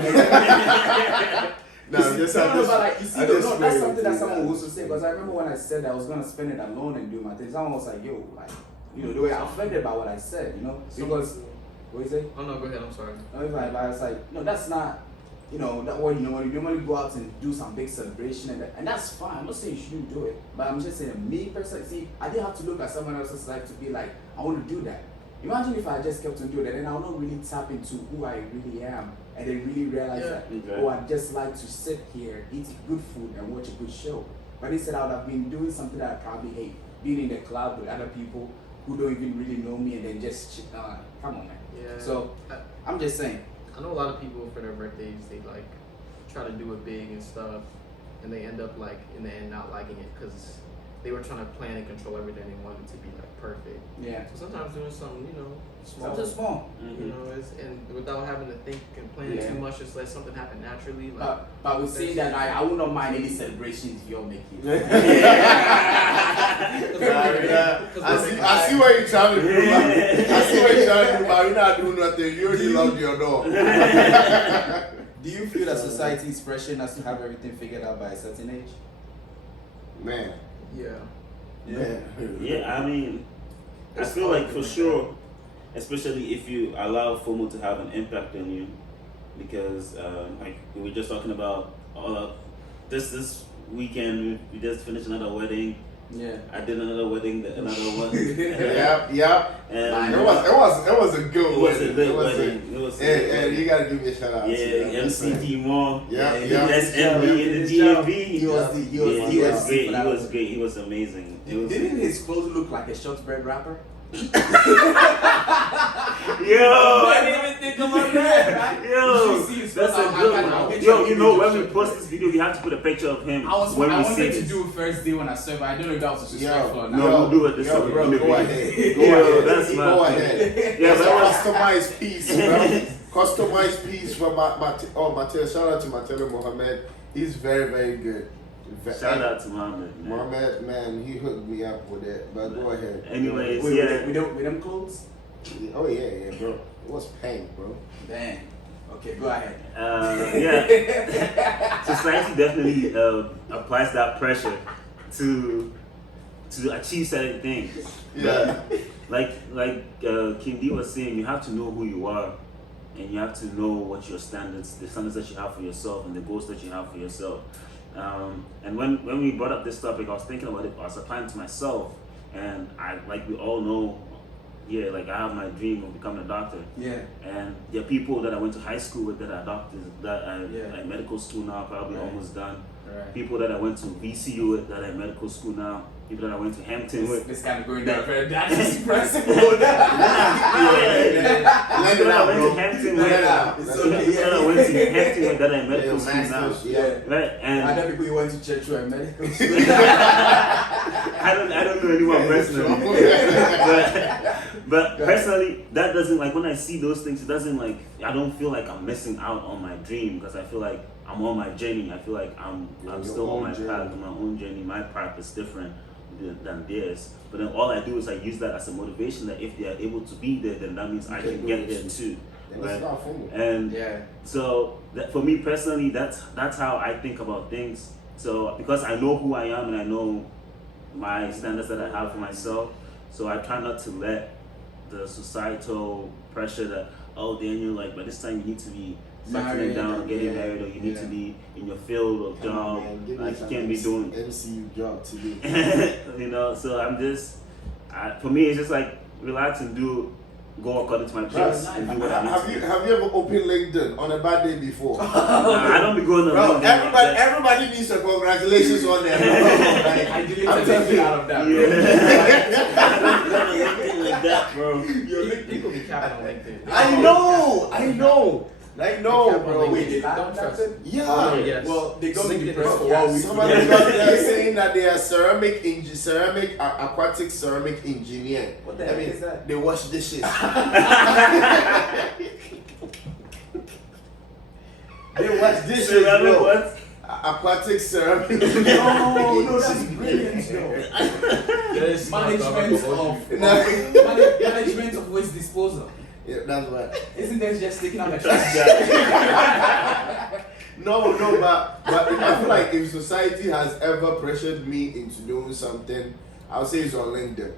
No, that's something that someone used to say, because I remember when I said that I was gonna spend it alone and do my thing, someone was like, yo, like, you know, they were offended by what I said, you know, because what you say? Oh no, go ahead. I'm sorry. I was like, no, that's not, you know, that what you know when you normally go out and do some big celebration and that's fine. I'm not saying you shouldn't do it, but I'm just saying me personally, see, I didn't have to look at someone else's life to be like, I want to do that. Imagine if I just kept on doing that, then I would not really tap into who I really am, and then really realize that, oh, I just like to sit here, eat good food, and watch a good show. But instead, I would have been doing something that I probably hate, being in the club with other people who don't even really know me, and then just come on, man. Yeah. So I'm just saying. I know a lot of people for their birthdays, they like try to do it big and stuff, and they end up like in the end not liking it because they were trying to plan and control everything. They wanted it to be like perfect. Yeah. So sometimes doing something, you know, small. Something small. You know, and without having to think and plan too much, just let something happen naturally. Like, but we say that I would not mind any celebrations if you're making. I see what you're trying to do. But you're not doing nothing. You already locked your door. Do you feel that society is pressuring us to have everything figured out by a certain age? Man. Yeah, I mean, I feel like for sure, especially if you allow FOMO to have an impact on you, because like we were just talking about this weekend, we just finished another wedding. Yeah, I did another wedding, another one. Yep. And it was a good it was a good wedding. It was and you gotta give me a shout out. Yeah, MCD Moore. Yeah. SMB in the DMV. He was great. He was great. He was amazing. Didn't his clothes look like a shortbread wrapper? Yo, I didn't even think about that. Right? Yo, that's a good one. Yo, you know, when we post this video, we have to put a picture of him. I wanted to do it first day when I served, but I don't know if that was disrespectful or not. No, we'll do it this time. Bro, go ahead. Go ahead. Yeah, That's but a customized piece, bro. Customized piece from Mateo. Shout out to Mateo Mohammed. He's very, very good. Shout out to Mohammed. Mohammed, man, he hooked me up with it. But go ahead. Anyways, with yeah. them clothes? Oh yeah, bro. It was pink, bro. Dang. Okay, go ahead. Yeah. Society definitely applies that pressure to achieve certain things. Yeah. Like Kim D was saying, you have to know who you are, and you have to know what your standards, the standards that you have for yourself, and the goals that you have for yourself. And when we brought up this topic, I was thinking about it. I was applying to myself, and like we all know, yeah, like I have my dream of becoming a doctor. Yeah. And there are people that I went to high school with that are doctors, that are like medical school now, probably almost done. Right. People that I went to VCU with that are in medical school now. people that I went to Hampton with. This kind of going down very that's principle. People that I went to Hampton with. It's okay. People that I went to Hampton with that are in medical school now. Yeah. Right? And Other people you went to church with medical school. I don't know anyone personally. but personally, that doesn't, like, when I see those things, it doesn't, like, I don't feel like I'm missing out on my dream, because I feel like I'm on my journey. I feel like I'm still on my path, on my own journey. My path is different than theirs. But then all I do is I use that as a motivation that if they are able to be there, then that means I can get there too. Right? And so that, for me personally, that's how I think about things. So because I know who I am and I know my standards that I have for myself, so I try not to let the societal pressure that, oh, Daniel, like, by this time you need to be settling down, getting married, or you need to be in your field of job, like you can't be doing MCU job to do. you know. So I'm just, for me, it's just like relax and go according to my pace and do what I need to do. Have you ever opened LinkedIn on a bad day before? I don't be going on LinkedIn. Everybody needs a congratulations on there. I deleted everything out of that. I don't go on LinkedIn like that, bro. People be capping on LinkedIn. I know, bro. Wait, don't trust. Yeah. Oh, yes. Well, they got me LinkedIn depressed for is 1 week. Somebody got there saying that they are aquatic ceramic engineer. What the heck is that? They wash dishes. They wash dishes, Ceramic bro. what? Aquatic ceramic. No, that's brilliant, though. Management of waste disposal. Yeah, that's right. Isn't that just taking out the trash? No, but I feel like if society has ever pressured me into doing something, I'll say it's on LinkedIn.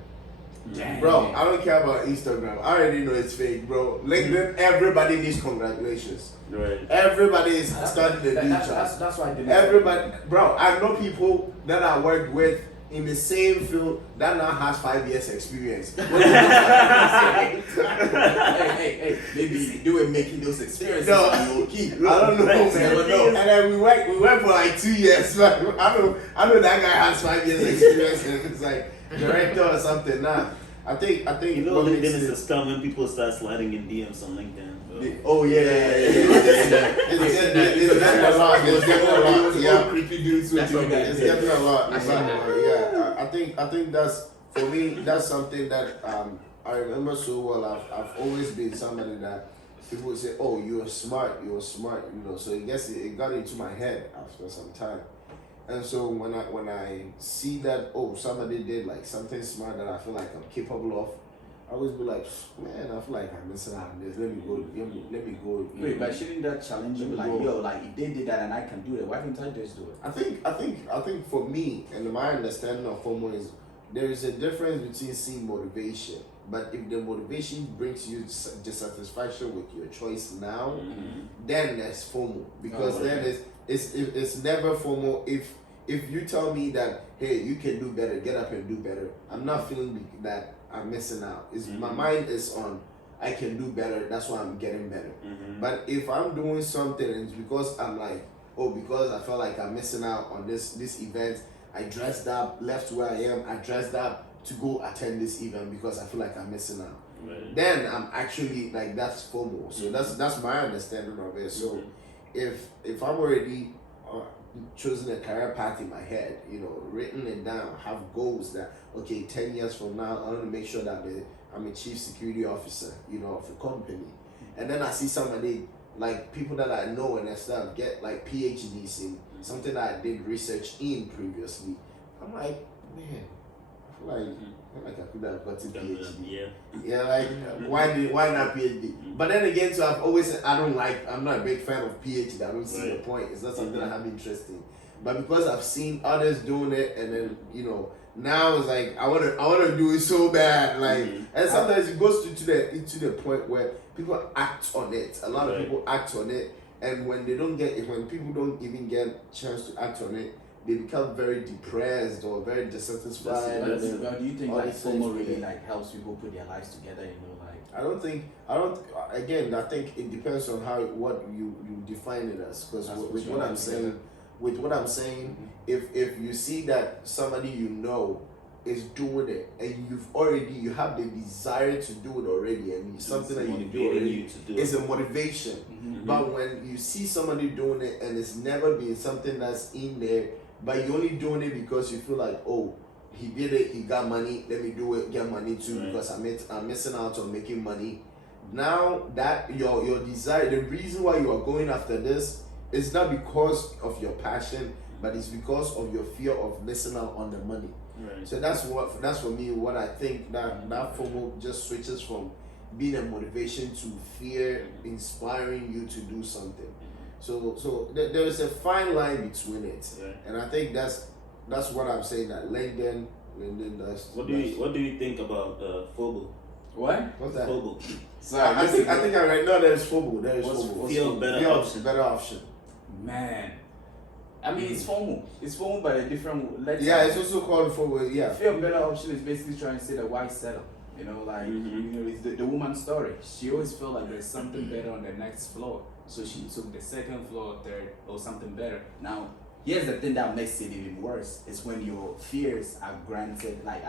Damn. Bro, I don't care about Instagram. I already know it's fake, bro. LinkedIn, everybody needs congratulations. Right. Everybody is starting the new job. That's why I did Everybody, bro, I know people that I work with in the same field that now has 5 years experience. hey, maybe they were making those experiences low key. I don't know, man. And then we worked for like 2 years. Like, I know that guy has 5 years experience and it's like director or something. Nah, I think You know, LinkedIn is a scam when people start sliding in DMs on LinkedIn. Oh yeah. It's getting a lot. It's getting a lot. Yeah. Creepy dudes with you guys. It's getting a lot. I seen that. Yeah. I think that's, for me, that's something that I remember so well. I've always been somebody that people would say, "Oh, you're smart," you know. So it got into my head after some time. And so when I see that, oh, somebody did like something smart that I feel like I'm capable of, I always be like, man, I feel like I'm missing out on this. Let me go. Wait, but shouldn't that challenge you? Like, yo, like if they did that and I can do it, why can't I just do it? I think for me and my understanding of FOMO is there is a difference between seeing motivation, but if the motivation brings you dissatisfaction with your choice now, then there's FOMO, because then it's never FOMO if you tell me that, hey, you can do better, get up and do better. I'm not feeling that I'm missing out. My mind is on I can do better, that's why I'm getting better. But if I'm doing something and it's because I'm like, oh, because I felt like I'm missing out on this event, I dressed up, left where I am, I dressed up to go attend this event because I feel like I'm missing out. Right. Then I'm actually like, that's FOMO. So that's my understanding of it. So if I'm already chosen a career path in my head, you know, written it down, have goals that, okay, 10 years from now, I want to make sure that I'm a chief security officer, you know, of a company. And then I see somebody, like people that I know and stuff, get like PhDs in something that I did research in previously. I'm like, man, I feel like I could have gotten PhD. Yeah, like why not PhD? But then again, so I've always said I'm not a big fan of PhD. I don't see the point. It's not something I have interest in. But because I've seen others doing it, and then now it's like I wanna do it so bad. Like, and sometimes it goes into the point where people act on it. A lot of people act on it, and when people don't even get chance to act on it, they become very depressed or very dissatisfied. Do you think like FOMO really like helps people put their lives together? You know, like I think it depends on what you define it as. Because with what I'm saying, if you see that somebody you know is doing it, and you have the desire to do it already, and it's something that you do motivating already, you to do it's it. a motivation. But when you see somebody doing it and it's never been something that's in there, but you're only doing it because you feel like, oh, he did it, he got money, let me do it, get money too, Right. because I'm missing out on making money. Now that your desire, the reason why you are going after this is not because of your passion, but it's because of your fear of missing out on the money. Right. So that's for me what I think that FOMO just switches from being a motivation to fear inspiring you to do something. So there is a fine line between it, Yeah. and I think that's what I'm saying that Langdon does. What do you think about FOMO? What? What's that? FOMO. Sorry, I think I read. No, there's FOMO. There is What's- FOMO. what's Feel FOMO? better Fear of option. better option. Man, I mean it's FOMO. It's FOMO, but a different. Yeah, it's also called FOMO. Yeah. Fear of better option is basically trying to say that why settle. You know, like you know, it's the woman's story. She always felt like there's something better on the next floor, so she took the second floor, third, or something better. Now, here's the thing that makes it even worse: is when your fears are granted, like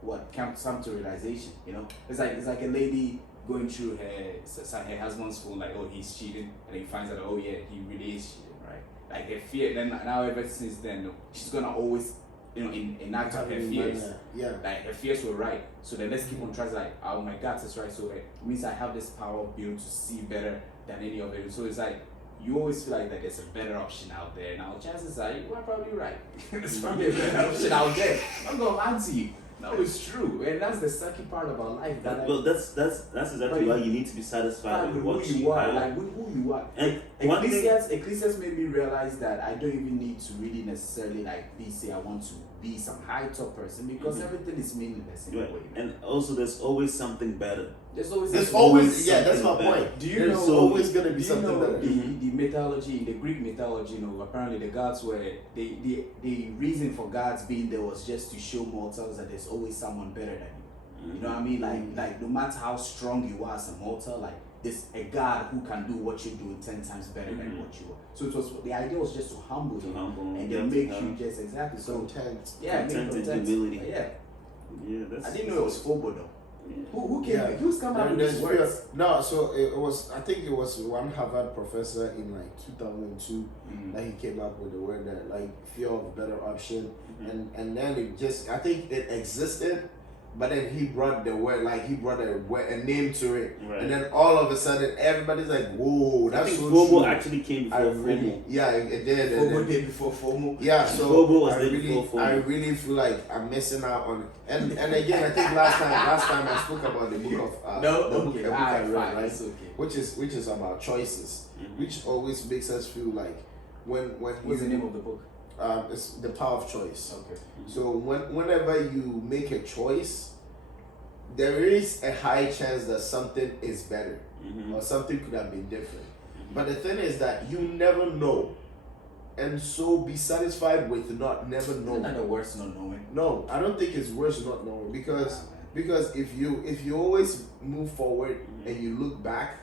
what come to realization. You know, it's like a lady going through her husband's phone, like, oh, he's cheating, and he finds out, oh yeah, he really is cheating, right? Like her fear. Then now ever since then, she's gonna always, you know, enact on her fears. Yeah. Like her fears were right. So then let's keep on trying. Like, oh my God, that's right. So it means I have this power of being able to see better than any of it. So it's like you always feel like there's a better option out there. Now chances are you are probably right. There's probably a better option out there. I'm gonna lie to you. No, it's true, and that's the sucky part about life. That Well, that's exactly why you need to be satisfied with what who you are, have. like with who you are. And one thing, Ecclesiastes made me realize that I don't even need to really necessarily say I want to be some high top person because everything is meaningless in a right. way. And also there's always something better. There's always There's always that's my something better. point. Do you There's know? always gonna be do you something know better. the mythology, the Greek mythology? You know, apparently the gods were the reason for gods being there was just to show mortals that there's always someone better than you. You know what I mean? Like no matter how strong you are as a mortal, like there's a God who can do what you're doing 10 times better than what you are. So it was the idea was just to humble you and then make you just exactly so. Content. Yeah, Content and content. humility. Yeah, Yeah, that's. I didn't know it was FOMO though. Yeah. Who came? Who's coming up with There's these fear. words? No, so it was. I think it was one Harvard professor in like 2002 that he came up with the word that like fear of better option, and then it just I think it existed, but then he brought the word a name to it, Right. and then all of a sudden everybody's like, whoa, I that's think so FOMO true. actually came before I FOMO. really, yeah, it did. FOMO did before FOMO. Yeah, so FOMO was I there really, before FOMO. I really feel like I'm missing out on it. And again, I think last time I spoke about the book of the book I read, right? It's okay. Which is about choices, which always makes us feel like when What's the name of the book? It's the power of choice. Okay. So whenever you make a choice, there is a high chance that something is better or something could have been different. But the thing is that you never know, and so be satisfied with never Isn't knowing. that the worst not knowing? No, I don't think it's worse not knowing because if you always move forward and you look back,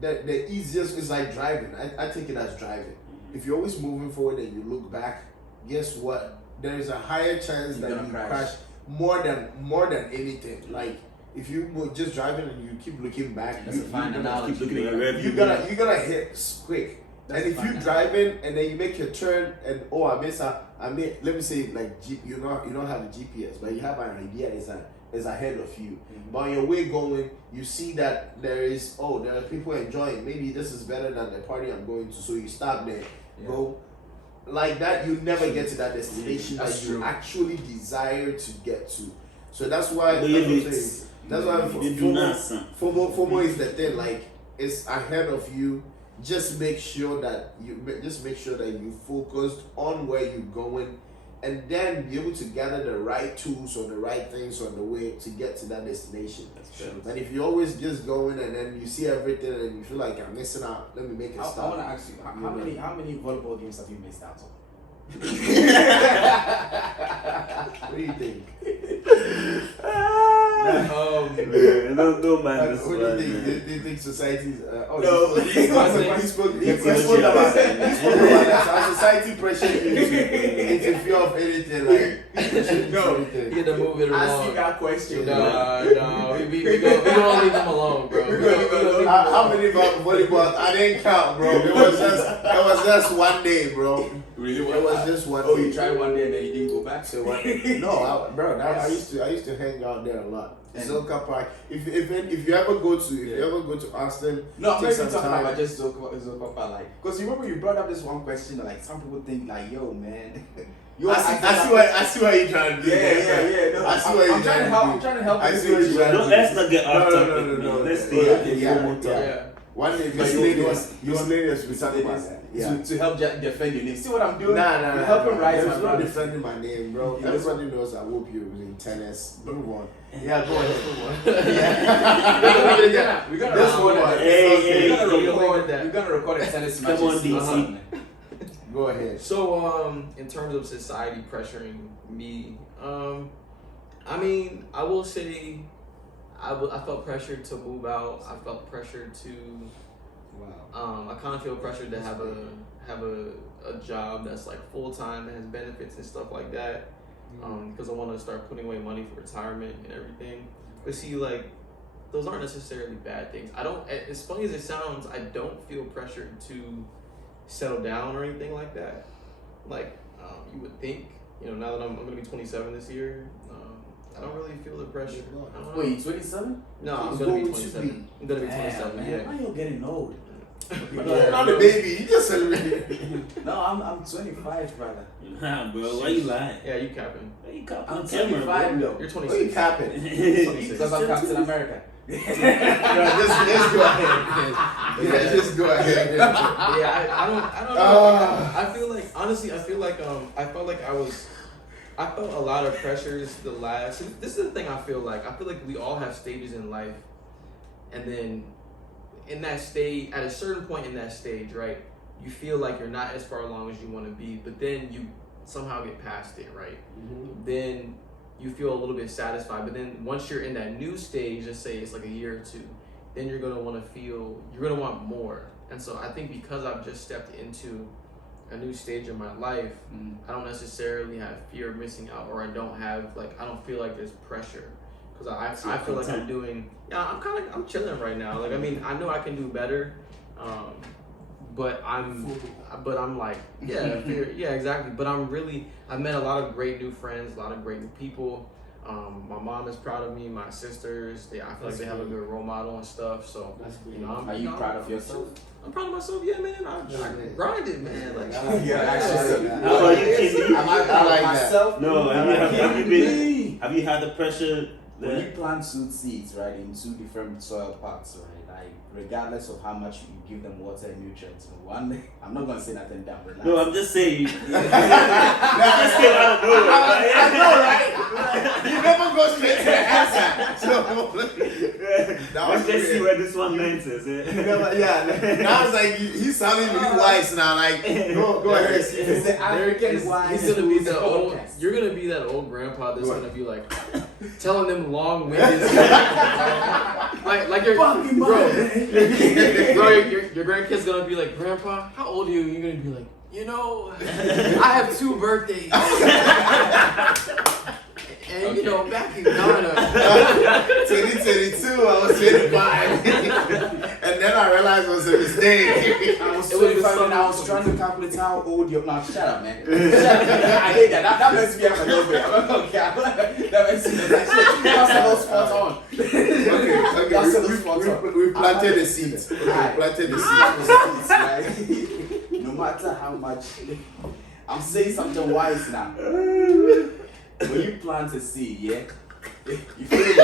the easiest is like driving. I take it as driving. If you're always moving forward and you look back, guess what? There is a higher chance You're that gonna you crash. more than anything. Like if you were just driving and you keep looking back, That's a fine you're gonna analogy. Keep looking at your rear view you're gonna hit quick. That's and if fine you now. driving and then you make your turn and let me say like you don't have the GPS, but you have an idea is ahead of you. But on your way going, you see that there are people enjoying. Maybe this is better than the party I'm going to, so you stop there, go. Like that, you never get to that destination That's that you true. actually desire to get to. So that's why Limits. that's why You do not, son. FOMO is the thing. Like it's ahead of you. Just make sure that you focused on where you're going, and then be able to gather the right tools or the right things on the way to get to that destination. That's true. And if you're always just going and then you see everything and you feel like I'm missing out, let me make it I stop. want to ask you, how many volleyball games have you missed out on? What do you think? Man, Don't mind Like, this what one. do you man. think? Do you think society's? No. He spoke about that. Our society pressured you to interfere of anything like. No. You get to move it Ask him along. that question. No, we gonna leave them alone, bro. We gonna leave them How alone. many volleyball? I didn't count, bro. It was just one day, bro. Really? It was just one Oh, day. you tried one day and then you didn't go back. So what? No, I used to hang out there a lot. And- Zoka Park. If you ever go to Austin, No, I'm take not some even talking time. about just Zokopa, like, because you remember you brought up this one question, like, some people think, like, yo, man. I see what you're trying to do. Yeah. No, I see what you're I'm trying to help. I'm trying to help. I you see what you're trying to No, do. let's not get off topic. No. Let's stay. Yeah. Yeah. One day, Miscellaneous. miscellaneous. We talk about Miscellaneous. that. Yeah. To help defend your name. See what I'm doing? Nah. You're helping rise my There's no brother. defending my name, bro. Yeah. Everybody knows I whoop you in tennis. Move on. Yeah, go ahead. Yeah. We're gonna This record one. it. Hey, We're gonna record a tennis match. Come on, DC. Go ahead. So, in terms of society pressuring me, I mean, I will say, I felt pressured to move out. I felt pressured to. Wow. I kind of feel pressured to have a job that's like full time that has benefits and stuff like that. Because I want to start putting away money for retirement and everything. But see, like, those aren't necessarily bad things. I don't. As funny as it sounds, I don't feel pressured to settle down or anything like that. Like, you would think. Now that I'm going to be 27 this year, I don't really feel the pressure. I don't know. Wait, 27? No, I'm He's going to be going to 27. I'm going to be 27. Man, Yeah. why you getting old? You're not a baby. You just celebrated. No, I'm 25, brother. Nah, bro, why you lying? Yeah, you capping. Why you copying I'm the camera, 25 though. You're What are you 26. capping? 26. Because I'm Captain America. No, just go ahead. Yeah, just go ahead. Yeah, I don't know. I feel like, honestly, I felt like I felt a lot of pressures the last. This is the thing I feel like. I feel like we all have stages in life, and then in that stage, at a certain point in that stage, right, you feel like you're not as far along as you want to be, but then you somehow get past it, right? Then you feel a little bit satisfied, but then once you're in that new stage, let's say it's like a year or two, then you're gonna want more. And so I think because I've just stepped into a new stage in my life, I don't necessarily have fear of missing out, or I don't feel like there's pressure. Because I feel like I'm doing, I'm chilling right now. Like, I mean, I know I can do better, but I'm like, yeah, exactly. But I've met a lot of great new friends, a lot of great new people. My mom is proud of me. My sisters, I feel like they have a good role model and stuff. So, Are you proud of yourself? I'm proud of myself, yeah, man. I grinded, man. Like, How about you, Kizzy? Am I proud of myself? No, have you had the pressure? When you plant seed seeds, right, in two different soil parts, right, like, regardless of how much you give them water and nutrients, one, I'm not gonna say nothing down, relax. No, I'm just saying. You just came out of nowhere. I know, right? You never go straight to the answer. So, Let's just see where this one lands us. yeah. Now it's like he's sounding really wise now. Like, go ahead. It's the African wise. He's gonna be the podcast. old. You're gonna be that old grandpa that's gonna be like telling them long-winded. like your Fucking bro, man. bro, your grandkid's gonna be like, Grandpa, how old are you? You're gonna be like, I have 2 birthdays. And back in Ghana, 2022, I was 25. And then I realized it was a mistake. I was It was 25 and I was trying to calculate how old you're. Now, shut up, man. Shut up. I hate that. That makes me have a little bit. Okay, that makes me that's a little spot on. Okay. That's a little spot on. We planted the seeds. We Alright. planted the seeds. Right? No matter how much. I'm saying something wise now. When you plant a seed, yeah, you feel it.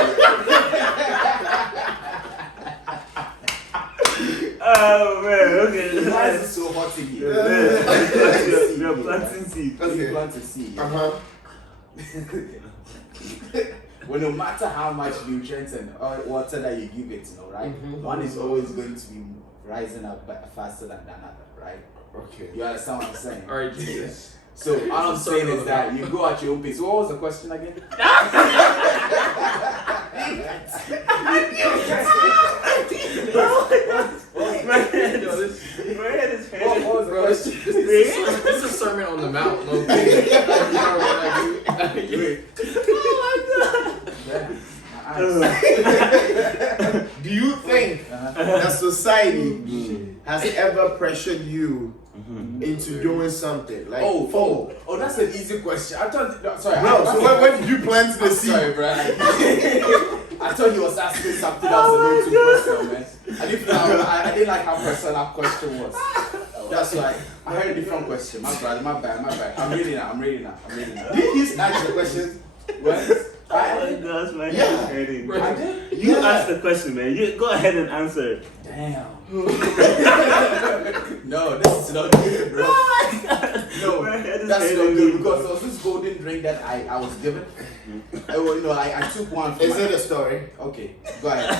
Oh man, okay. Why is it so hot in here? You're planting seed. When you Okay. plant a seed, yeah, well, no matter how much nutrients and water that you give it, right? One is always going to be rising up faster than another, right? Okay. You understand what I'm saying? all right, Jesus. So all I'm It's a saying circle is of that life. you go at your own pace. What was the question again? What was the question? This is a sermon on the mount. No kidding. Do you think that society has ever pressured you into doing something? Like, Oh, that's an easy question. I thought, no, sorry. bro, so when did you plant the seed? Sorry, bro. I thought he was asking something else a little too personal, man. I didn't like how personal that question was. That's why I heard a different question. My bad. I'm reading now. Did you ask the question? What? Oh my gosh, man. Yeah. I did? You asked the question, man. You go ahead and answer. Damn. No, this is not good, bro. No, that's not good because there was this golden drink that I was given. I took one from Is it a story? Okay, go ahead.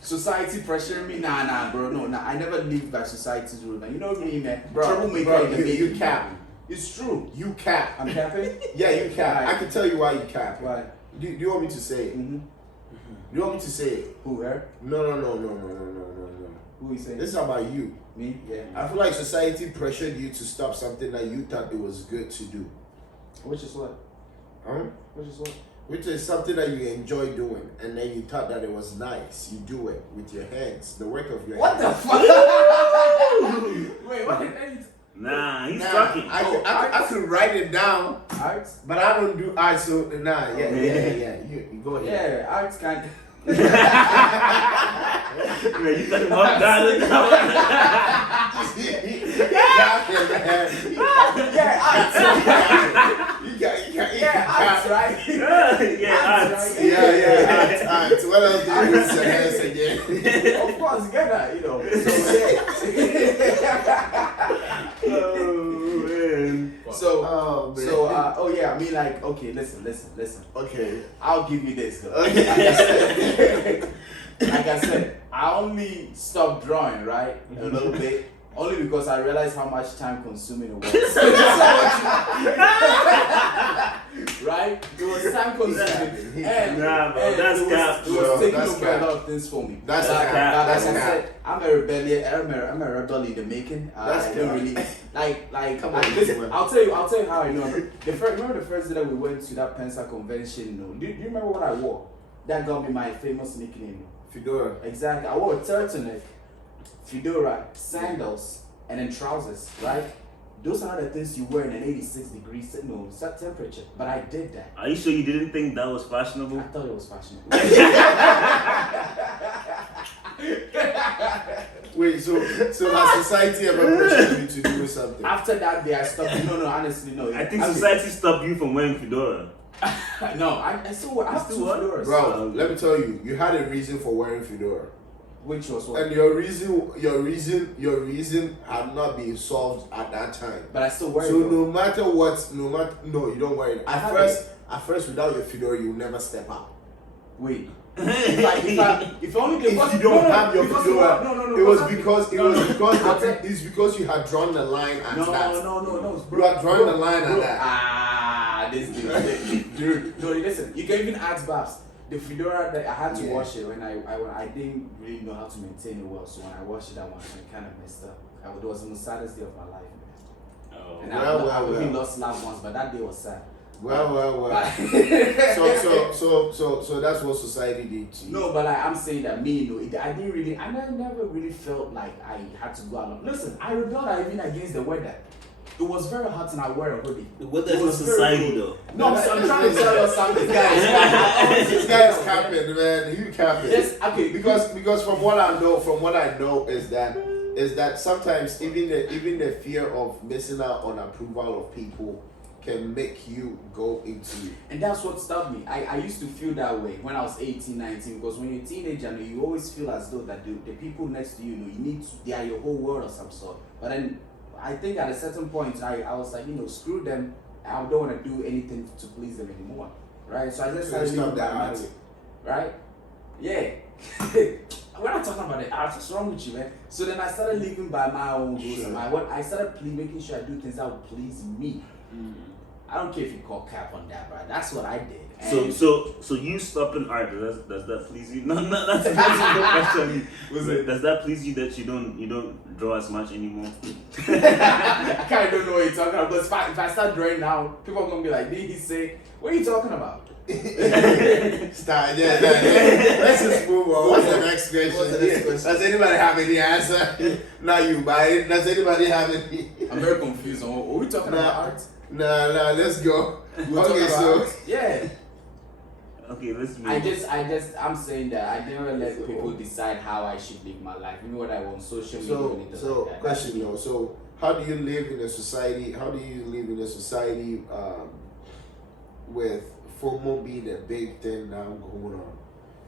Society pressuring me? Nah, bro. No, I never lived by society's rule. Man. You know me, man. Troublemaker in the making. You cap. It's true. You cap. I'm capping? Yeah, you cap. I can tell you why you cap. Why? Do you want me to say it? Mm-hmm. Do you want me to say it? Who, her? No. Who is saying? This is about you. Me? Yeah. I feel like society pressured you to stop something that you thought it was good to do. Which is what? Huh? Which is what? Which is something that you enjoy doing, and then you thought that it was nice. You do it with your hands, the work of your What hands. the fuck? Wait, what did I Nah, he's Nah, talking. I could write it down, Arts? but I don't do art, so yeah. You go ahead. Yeah, arts kind Man, you talking about that? Yeah, arts. Yeah, Arts, right? Yeah, Arts, arts. right? Yeah, arts. What else do you do with your hands again? Of course, get that, Oh, man. Oh man. I mean, like, okay, listen. Okay. I'll give you this, though. Okay. Like I said, I only stopped drawing, right? A little bit. Only because I realized how much time consuming it was. Right? It was time consuming. And, Nah, bro, and that's it cap. was taking That's over cap. a lot of things for me. That's like, cap. like That's I cap. said, I'm a rebel in the making. That's I don't cap. really like. Come on, listen, man. I'll tell you how I know. Remember the first day that we went to that Pensa convention? No, do you remember what I wore? That got me my famous nickname. Fedora. Exactly. I wore a turtleneck, fedora, sandals, and then trousers, right? Those are not the things you wear in an 86 degrees set temperature. But I did that. Are you sure you didn't think that was I fashionable? thought it was fashionable. Wait, so has society ever pressured you to do something? After that day, I stopped. No, honestly, no. I think society stopped you from wearing fedora. No, I still wear. I have two Still what? fedoras. Bro, let me tell you, you had a reason for wearing fedora. Which was what? And your reason had not been solved at that time. But I still wear So it. no matter what, no, you don't wear it. I At have first, without your fedora, you will never step out. Wait. If only If you don't have your fedora, no. it was because it's because you had drawn the line at No, that. no. You had drawn the line at that. Ah, this dude. No, listen. You can even ask Babs. The fedora that I had to wash it when I didn't really know how to maintain it well. So when I washed it, that one I kind of messed up. It was the most saddest day of my life. Oh. And I really lost loved ones, but that day was sad. Well. So that's what society did to you. No, but like, I'm saying that me, I never really felt like I had to go out. Listen, I rebelled even against the weather. It was very hot and I wear a hoodie. What is not society though? No, I'm trying to tell you something, guys. This guy is capping, man. You capping. Yes, okay. Because from what I know is that sometimes even the fear of missing out on approval of people can make you go into. And that's what stopped me. I used to feel that way when I was 18, 19, because when you're a teenager, you always feel as though that the people next to you, they are your whole world of some sort. But then I think at a certain point, I was like, screw them. I don't want to do anything to please them anymore, right? So I just started living by my way, right? Yeah. We're not talking about the art. What's wrong with you, man? So then I started living by my own rules. Sure. I started making sure I do things that would please me. I don't care if you call cap on that, bro. That's what I did. So you stopping art, does that please you? No, that's a good question. Does that please you that you don't draw as much anymore? I kind of don't know what you're talking about. But if I start drawing now, people are gonna be like, "Did he say? What are you talking about?" Start, yeah. Let's just move on. What's the next question? Does anybody have any answer? Not you, but does anybody have any? I'm very confused on what we talking about art. Nah, let's go. We're talking about art? Yeah. Okay, let's move. I'm saying that I never let people decide how I should live my life. You know what I want, social media. So like that. question though. So how do you live in a society? With FOMO being a big thing now going on,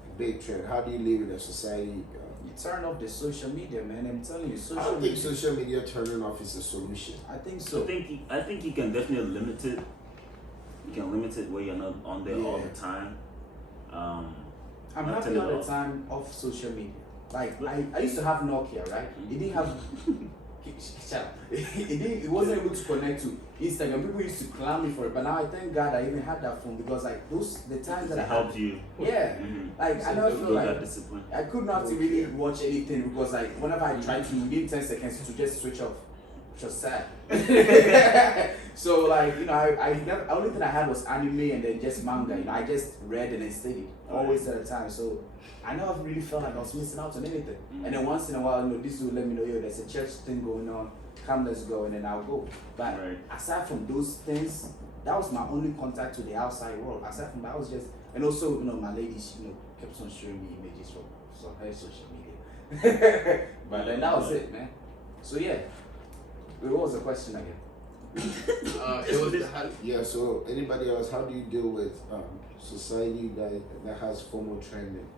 a big trend? How do you live in a society? You turn off the social media, man. I'm telling you, I social don't media. think social media turning off is a solution. I think so. I think you can definitely limit it. You can limit it where you're not on there all the time. I'm not happy all turn it the off. time off social media. Like I used to have Nokia, right? It didn't have. Shut up. It wasn't able to connect to Instagram. People used to clown me for it, but now I thank God I even had that phone because like the times that I It had, helped you. yeah, like I never feel That like discipline. I could not really watch anything because like whenever I tried to within 10 seconds to just switch off, which was sad. So like I never, only thing I had was anime and then just manga. I just read and then studied always at a time. So I never really felt like I was missing out on anything. And then once in a while, this will let me know, yo, there's a church thing going on. Come, let's go, and then I'll go. But aside from those things, that was my only contact to the outside world. Aside from that, I was just, and also my lady, she kept on showing me images from her social media. But then that was it, man. So yeah, what was the question again? It was Yeah. So anybody else? How do you deal with society that has FOMO trending?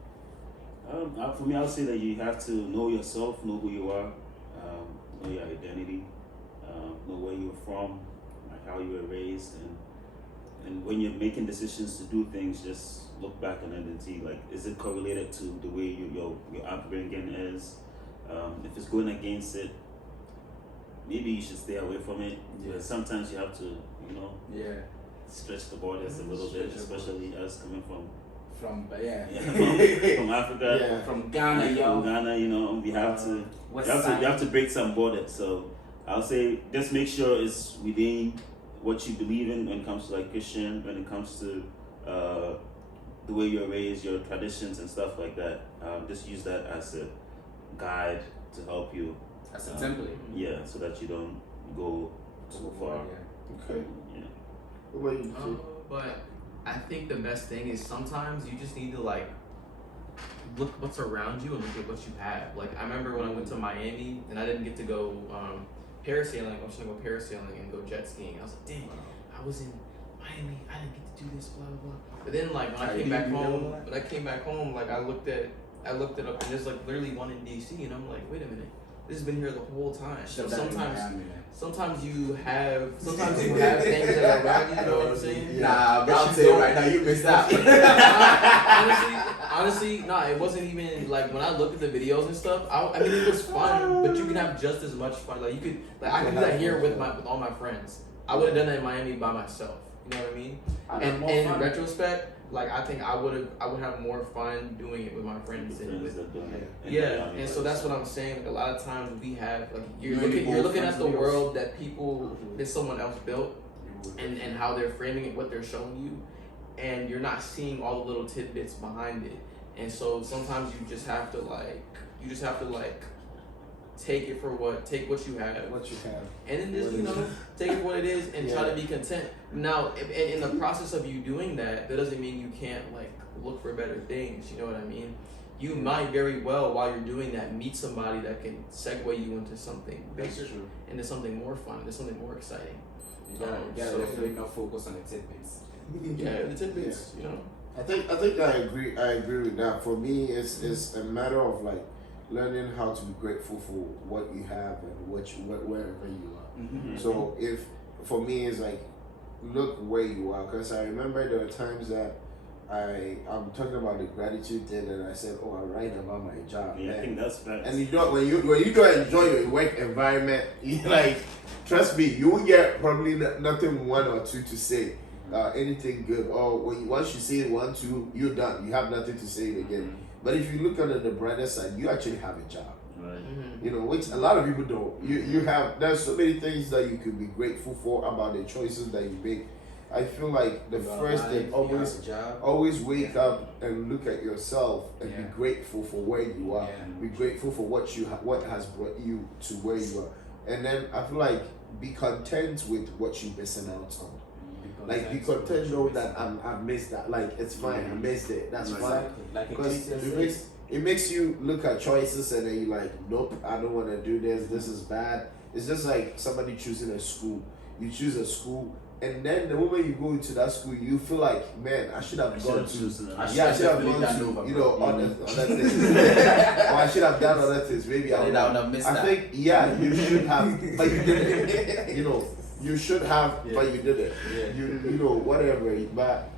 For me, I would say that you have to know yourself, know who you are, know your identity, know where you're from, like how you were raised, and when you're making decisions to do things, just look back on it and see, like, is it correlated to the way your upbringing is? If it's going against it, maybe you should stay away from it. Yeah. Sometimes you have to, stretch the borders a little bit, especially us coming from from Africa, from Ghana, From Ghana, we have to you have to break some borders. So I'll say just make sure it's within what you believe in when it comes to like Christian, when it comes to the way you're raised, your traditions and stuff like that. Just use that as a guide to help you. As a template. Yeah, so that you don't go too far. Okay. Yeah. What about you? But I think the best thing is sometimes you just need to like look what's around you and look at what you have. Like I remember when I went to Miami and I didn't get to go parasailing. I was trying to go parasailing and go jet skiing. I was like, dang, I was in Miami. I didn't get to do this, blah blah blah. But then like when I came back home, like I looked it up and there's like literally one in DC and I'm like, wait a minute. This has been here the whole time. So sometimes you have things that are around you, you know what I'm saying? Nah, but I'll tell you right now, you missed out. honestly, nah, it wasn't even like when I looked at the videos and stuff, I mean it was fun, but you can have just as much fun. Like I could do that here with all my friends. I would have done that in Miami by myself. You know what I mean? And in retrospect, like I think I would have more fun doing it with my friends and with and so that's what I'm saying. Like a lot of times we have like you're looking at the world that someone else built and how they're framing it, what they're showing you, and you're not seeing all the little tidbits behind it. And so sometimes you just have to take what you have, and then just take it for what it is and try to be content. Now, in the process of you doing that doesn't mean you can't like look for better things. You know what I mean? You might very well, while you're doing that, meet somebody that can segue you into something bigger, into something more fun, into something more exciting. You gotta definitely not focus on the tidbits. The tidbits. I think I agree with that. For me, it's a matter of like learning how to be grateful for what you have and wherever you are. Mm-hmm. So if for me it's like look where you are, because I remember there were times that I'm talking about the gratitude thing and I said, I write about my job. Yeah, I think that's facts. And when you don't enjoy your work environment, you like trust me, you will get probably nothing one or two to say. Anything good, or once you say 1, 2, you're done. You have nothing to say again. But if you look at the brighter side, you actually have a job. Right. You know, which a lot of people don't. You have, there's so many things that you could be grateful for about the choices that you make. I feel like the first thing, always wake up and look at yourself and be grateful for where you are. Be grateful for what you what has brought you to where you are. And then I feel like be content with what you're missing out on. Like be content know that I missed that. Like it's fine, I missed it. That's fine. Like Because it makes you look at choices and then you're like, nope, I don't want to do this. This is bad. It's just like somebody choosing a school. You choose a school, and then the moment you go into that school, you feel like, man, I should have gone to. I should have gone to, you know, other things. Or I should have done other things. Maybe I would have missed that. I think, yeah, you should have, but you didn't. You know, you should have, but you didn't. You know, whatever. But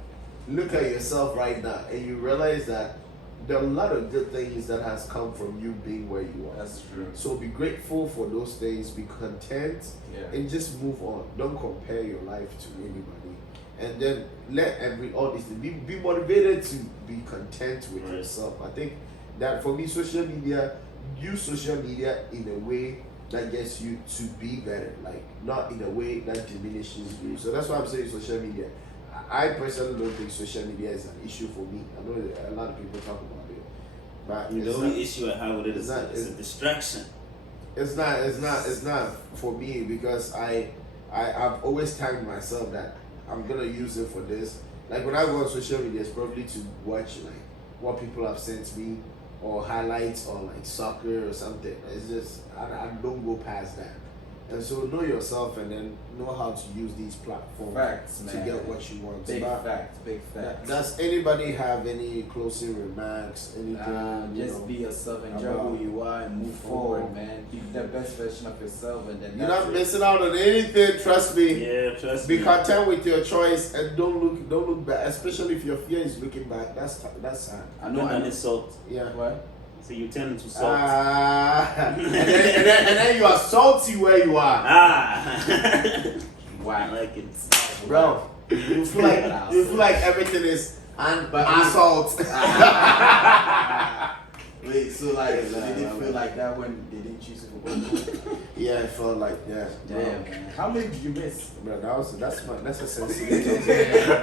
look at yourself right now, and you realize that there are a lot of good things that has come from you being where you are. That's true. So be grateful for those things, be content, and just move on. Don't compare your life to anybody. And then let all this be motivated to be content with yourself. I think that for me, social media, use social media in a way that gets you to be better, like not in a way that diminishes you. So that's why I'm saying social media. I personally don't think social media is an issue for me. I know that a lot of people talk about it, but the only issue I have with it is it's a distraction. It's not for me because I've always tagged myself that I'm gonna use it for this. Like when I go on social media, it's probably to watch like what people have sent me or highlights or like soccer or something. It's just I don't go past that. And so know yourself and then know how to use these platforms to get what you want. Big facts. Does anybody have any closing remarks? Anything? Just be yourself, enjoy who you are, and move forward, man. Be the best version of yourself, and then you're not missing out on anything. Trust me. Yeah, trust me. Be content with your choice and don't look back. Especially if your fear is looking back. That's sad. I know. And it's salt. Yeah. What? So you turn into salt. and then you are salty where you are. Wow. I like it. Bro, you feel like everything is assault. Wait, so like did it feel like that when they didn't choose you for Gold? Yeah, it felt like that. Damn, man. How many did you miss? Bro, that's a sensitive topic.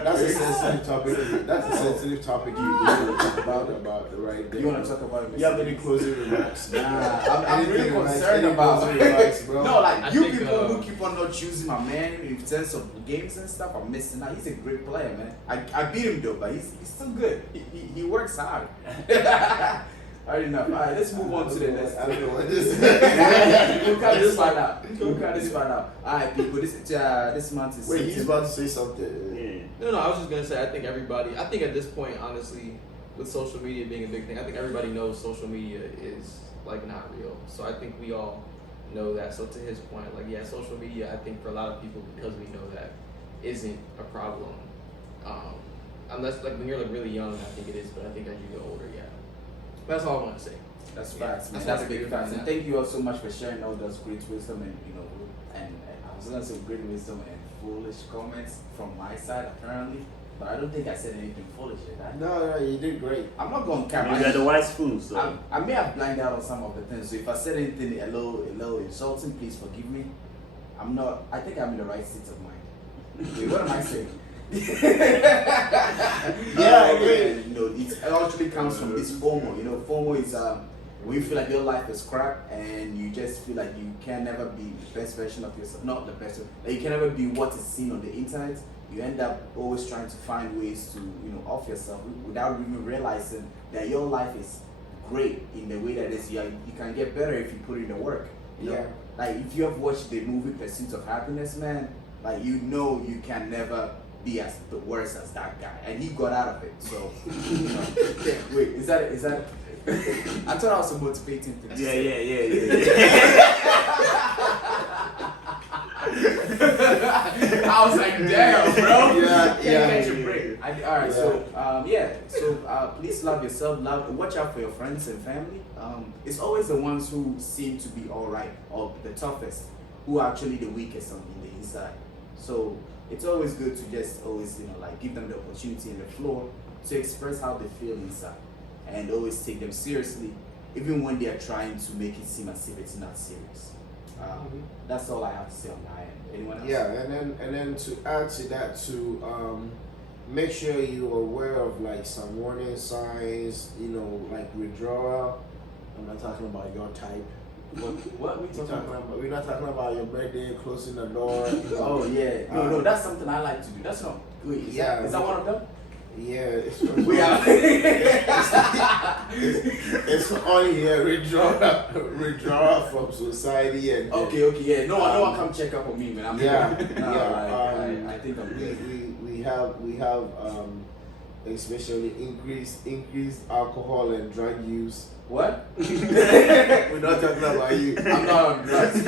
That's a sensitive topic. That's a sensitive topic you talk about the right day. You want to talk about it? You have any closing remarks? I'm really concerned about remarks, bro. No, like you people who keep on not choosing my man in terms of games and stuff. I'm missing out. He's a great player, man. I beat him though, but he's still good. He works hard. Alright, enough. Alright, let's move on to the next. I don't know what this is. We'll cut this part out. Alright, people, this month is. Wait, he's about to say something. Yeah. No, I was just gonna say I think at this point, honestly, with social media being a big thing, I think everybody knows social media is like not real. So I think we all know that. So to his point, like social media, I think for a lot of people, because we know that, isn't a problem. Unless like when you're like really young, I think it is, but I think as you get older, that's all I want to say. That's facts, man. That's That's big facts. And thank you all so much for sharing all those great wisdom and and I was gonna say great wisdom and foolish comments from my side apparently, but I don't think I said anything foolish yet. No, you did great. I'm not going to cap. You got the wise fool, so I may have blanked out on some of the things. So if I said anything a little insulting, please forgive me. I think I'm in the right state of mind. Wait, what am I saying? It actually comes from this FOMO. FOMO is when you feel like your life is crap and you just feel like you can never be the best version of yourself. Not the best, like you can never be what is seen on the internet. You end up always trying to find ways to off yourself without even realizing that your life is great in the way that is. You can get better if you put in the work. You know? Like if you have watched the movie Pursuit of Happiness, man, like you can never be as worse as that guy, and he got out of it. So, wait, is that? I thought I was a motivating thing. Yeah. I was like, damn, bro. Yeah. Catch a break. All right, so please love yourself. Watch out for your friends and family. It's always the ones who seem to be all right or the toughest who are actually the weakest on the inside. So it's always good to just always, like give them the opportunity and the floor to express how they feel inside, and always take them seriously, even when they are trying to make it seem as if it's not serious. That's all I have to say on my end. Anyone else? Yeah, and then to add to that too, make sure you're aware of like some warning signs, like withdrawal. I'm not talking about your type. What we talking about? We're not talking about your birthday, closing the door. Oh yeah, no, that's something I like to do. That's not good. Is that one of them? Yeah, We are. it's on here. Withdrawal from society and Okay, yeah. No one come check up on me, man. I'm I think I'm good. We have especially increased alcohol and drug use. What? We're not talking about you. I'm not on drugs.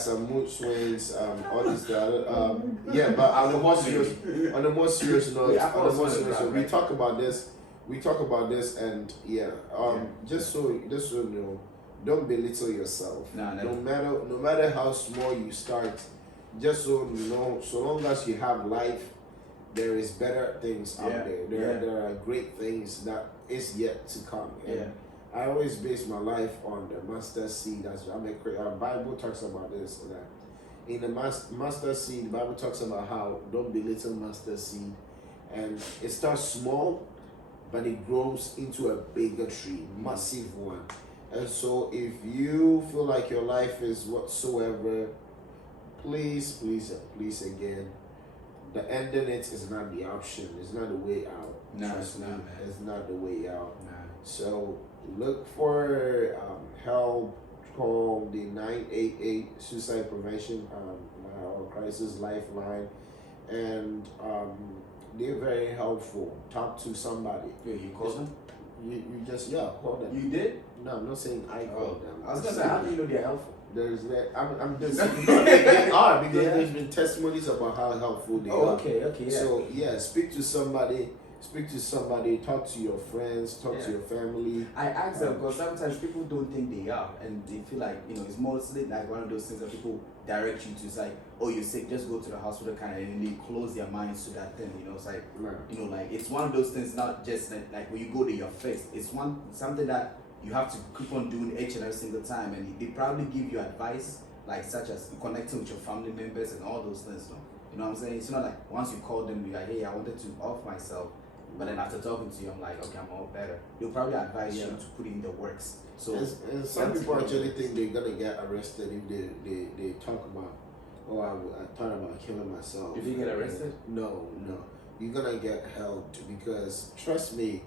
Some mood swings, all this stuff. But on the more serious note, we talk about this, and just so you know, don't belittle yourself. No matter how small you start, just so you know, so long as you have life, there is better things out there. There are great things that is yet to come. And I always base my life on the mustard seed. Bible talks about this. That in the mustard seed, the Bible talks about how don't belittle mustard seed, and it starts small, but it grows into a bigger tree, massive one. And so, if you feel like your life is whatsoever, please again, the ending it is not the option. It's not the way out. No, it's not, man. It's not the way out. Nah. So look for help. Call the 988 suicide prevention or crisis lifeline, and they're very helpful. Talk to somebody. Yeah, you called them? You just call them. You did? No, I'm not saying I called them. I was gonna say, how do you know they're helpful? There's that. I'm just they are because there's been testimonies about how helpful they are. Okay, yeah. So speak to somebody. Talk to your friends. Talk to your family. I ask them because sometimes people don't think they are, and they feel like it's mostly like one of those things that people direct you to. It's like, oh, you're sick, just go to the hospital, kind of, and they close their minds to that thing. It's like, like it's one of those things. Not just like when you go to your face. It's something that you have to keep on doing each and every single time, and they probably give you advice like such as connecting with your family members and all those things. You know what I'm saying? It's not like once you call them, you're like, hey, I wanted to off myself. But then after talking to you, I'm like, okay, I'm all better. They'll probably advise you to put in the works. So and some people actually think they're gonna get arrested if they talk about, I thought about killing myself. If you get arrested? No. You're gonna get helped because trust me,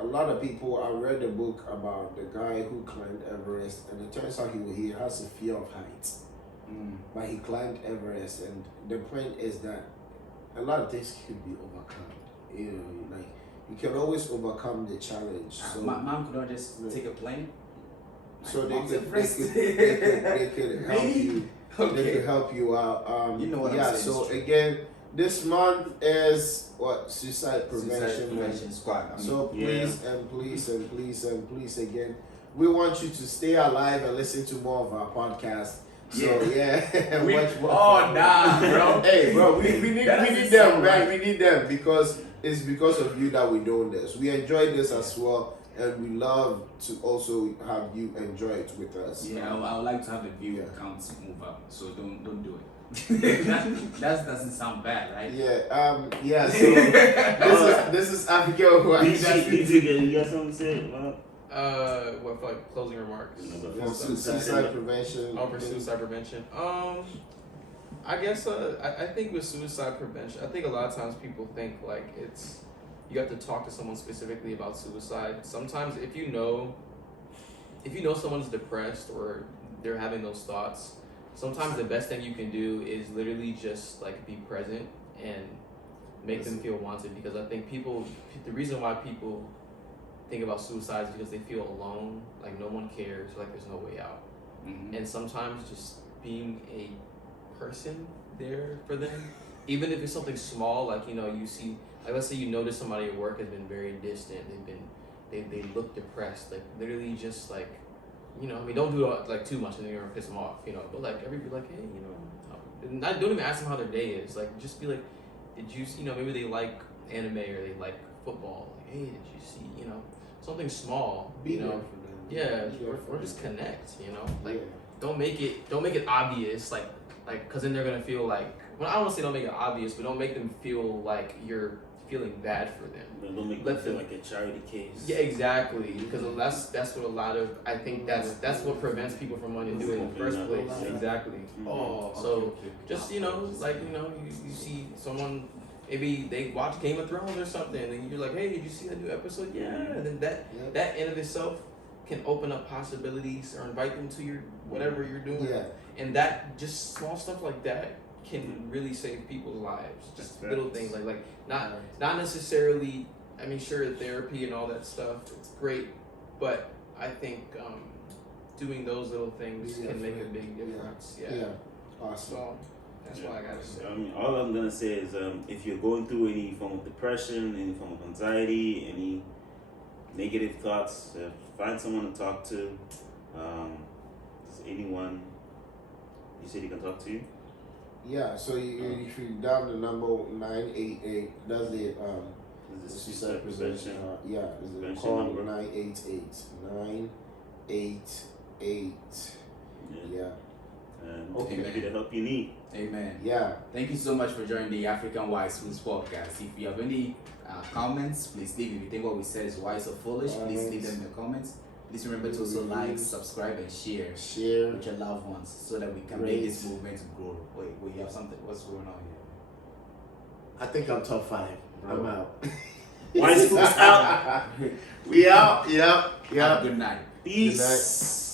a lot of people. I read a book about the guy who climbed Everest, and it turns out he has a fear of heights. But he climbed Everest, and the point is that a lot of things could be overcome. Like you can always overcome the challenge. So my mom could not just take a plane. So they could help Really? you. Okay. They could help you out. You know what I'm saying? So again, this month is suicide prevention squad. So please again, we want you to stay alive and listen to more of our podcast. So bro. Hey bro, we need them, right? We need them because it's because of you that we're doing this. We enjoy this as well, and we love to also have you enjoy it with us. Yeah, I would like to have the view counts move up, so don't do it. that doesn't sound bad, right? So this is Abigail who you got something to say, man? What for like closing remarks? Suicide prevention. For suicide prevention. I guess I think with suicide prevention, I think a lot of times people think like you have to talk to someone specifically about suicide. Sometimes if you know someone's depressed or they're having those thoughts, sometimes the best thing you can do is literally just like be present and make them feel wanted, because I think the reason why people think about suicide is because they feel alone, like no one cares, like there's no way out. And sometimes just being a person there for them, even if it's something small, like you see, like let's say you notice somebody at work has been very distant, they look depressed, like literally just like you know, I mean, don't do it like too much and then you're gonna piss them off, you know. But like, be like, hey, you know, don't even ask them how their day is. Like, just be like, did you see, you know, maybe they like anime or they like football. Like, hey, did you see, you know, something small, you know? Yeah, or just connect, you know. Like, don't make it obvious, like, because then they're gonna feel like. Well, I don't want to say don't make it obvious, but don't make them feel like you're feeling bad for them. Don't make them feel like a charity case. Yeah, exactly. Because that's what a lot of, I think that's what prevents people from wanting to do it in the first place. Exactly. Oh, So just, you know, like, you know, you see someone, maybe they watch Game of Thrones or something, and you're like, hey, did you see that new episode? Yeah. And then that in of itself can open up possibilities or invite them to your whatever you're doing. Yeah. And that, just small stuff like that can really save people's lives. Just little things like not necessarily. I mean, sure, therapy and all that stuff, it's great, but I think doing those little things can make a big difference. Yeah. Awesome. So that's why I gotta say. I mean, all I'm gonna say is, if you're going through any form of depression, any form of anxiety, any negative thoughts, find someone to talk to. Does anyone? You said he can talk to you. Yeah, so if you dial the number 988, that's the suicide prevention. Yeah, it's call number. 988 988. Yeah. And Okay. maybe the help you need. Amen. Yeah. Thank you so much for joining the African Wise Fools podcast. If you have any comments, please leave. If you think what we said is wise or foolish, please leave them in the comments. Please remember to also like, subscribe, and share with your loved ones so that we can make this movement grow. Wait, you have something? What's going on here? I think I'm top 5. I'm out. Wise Fools out. We out. Yep. Have a good night. Peace.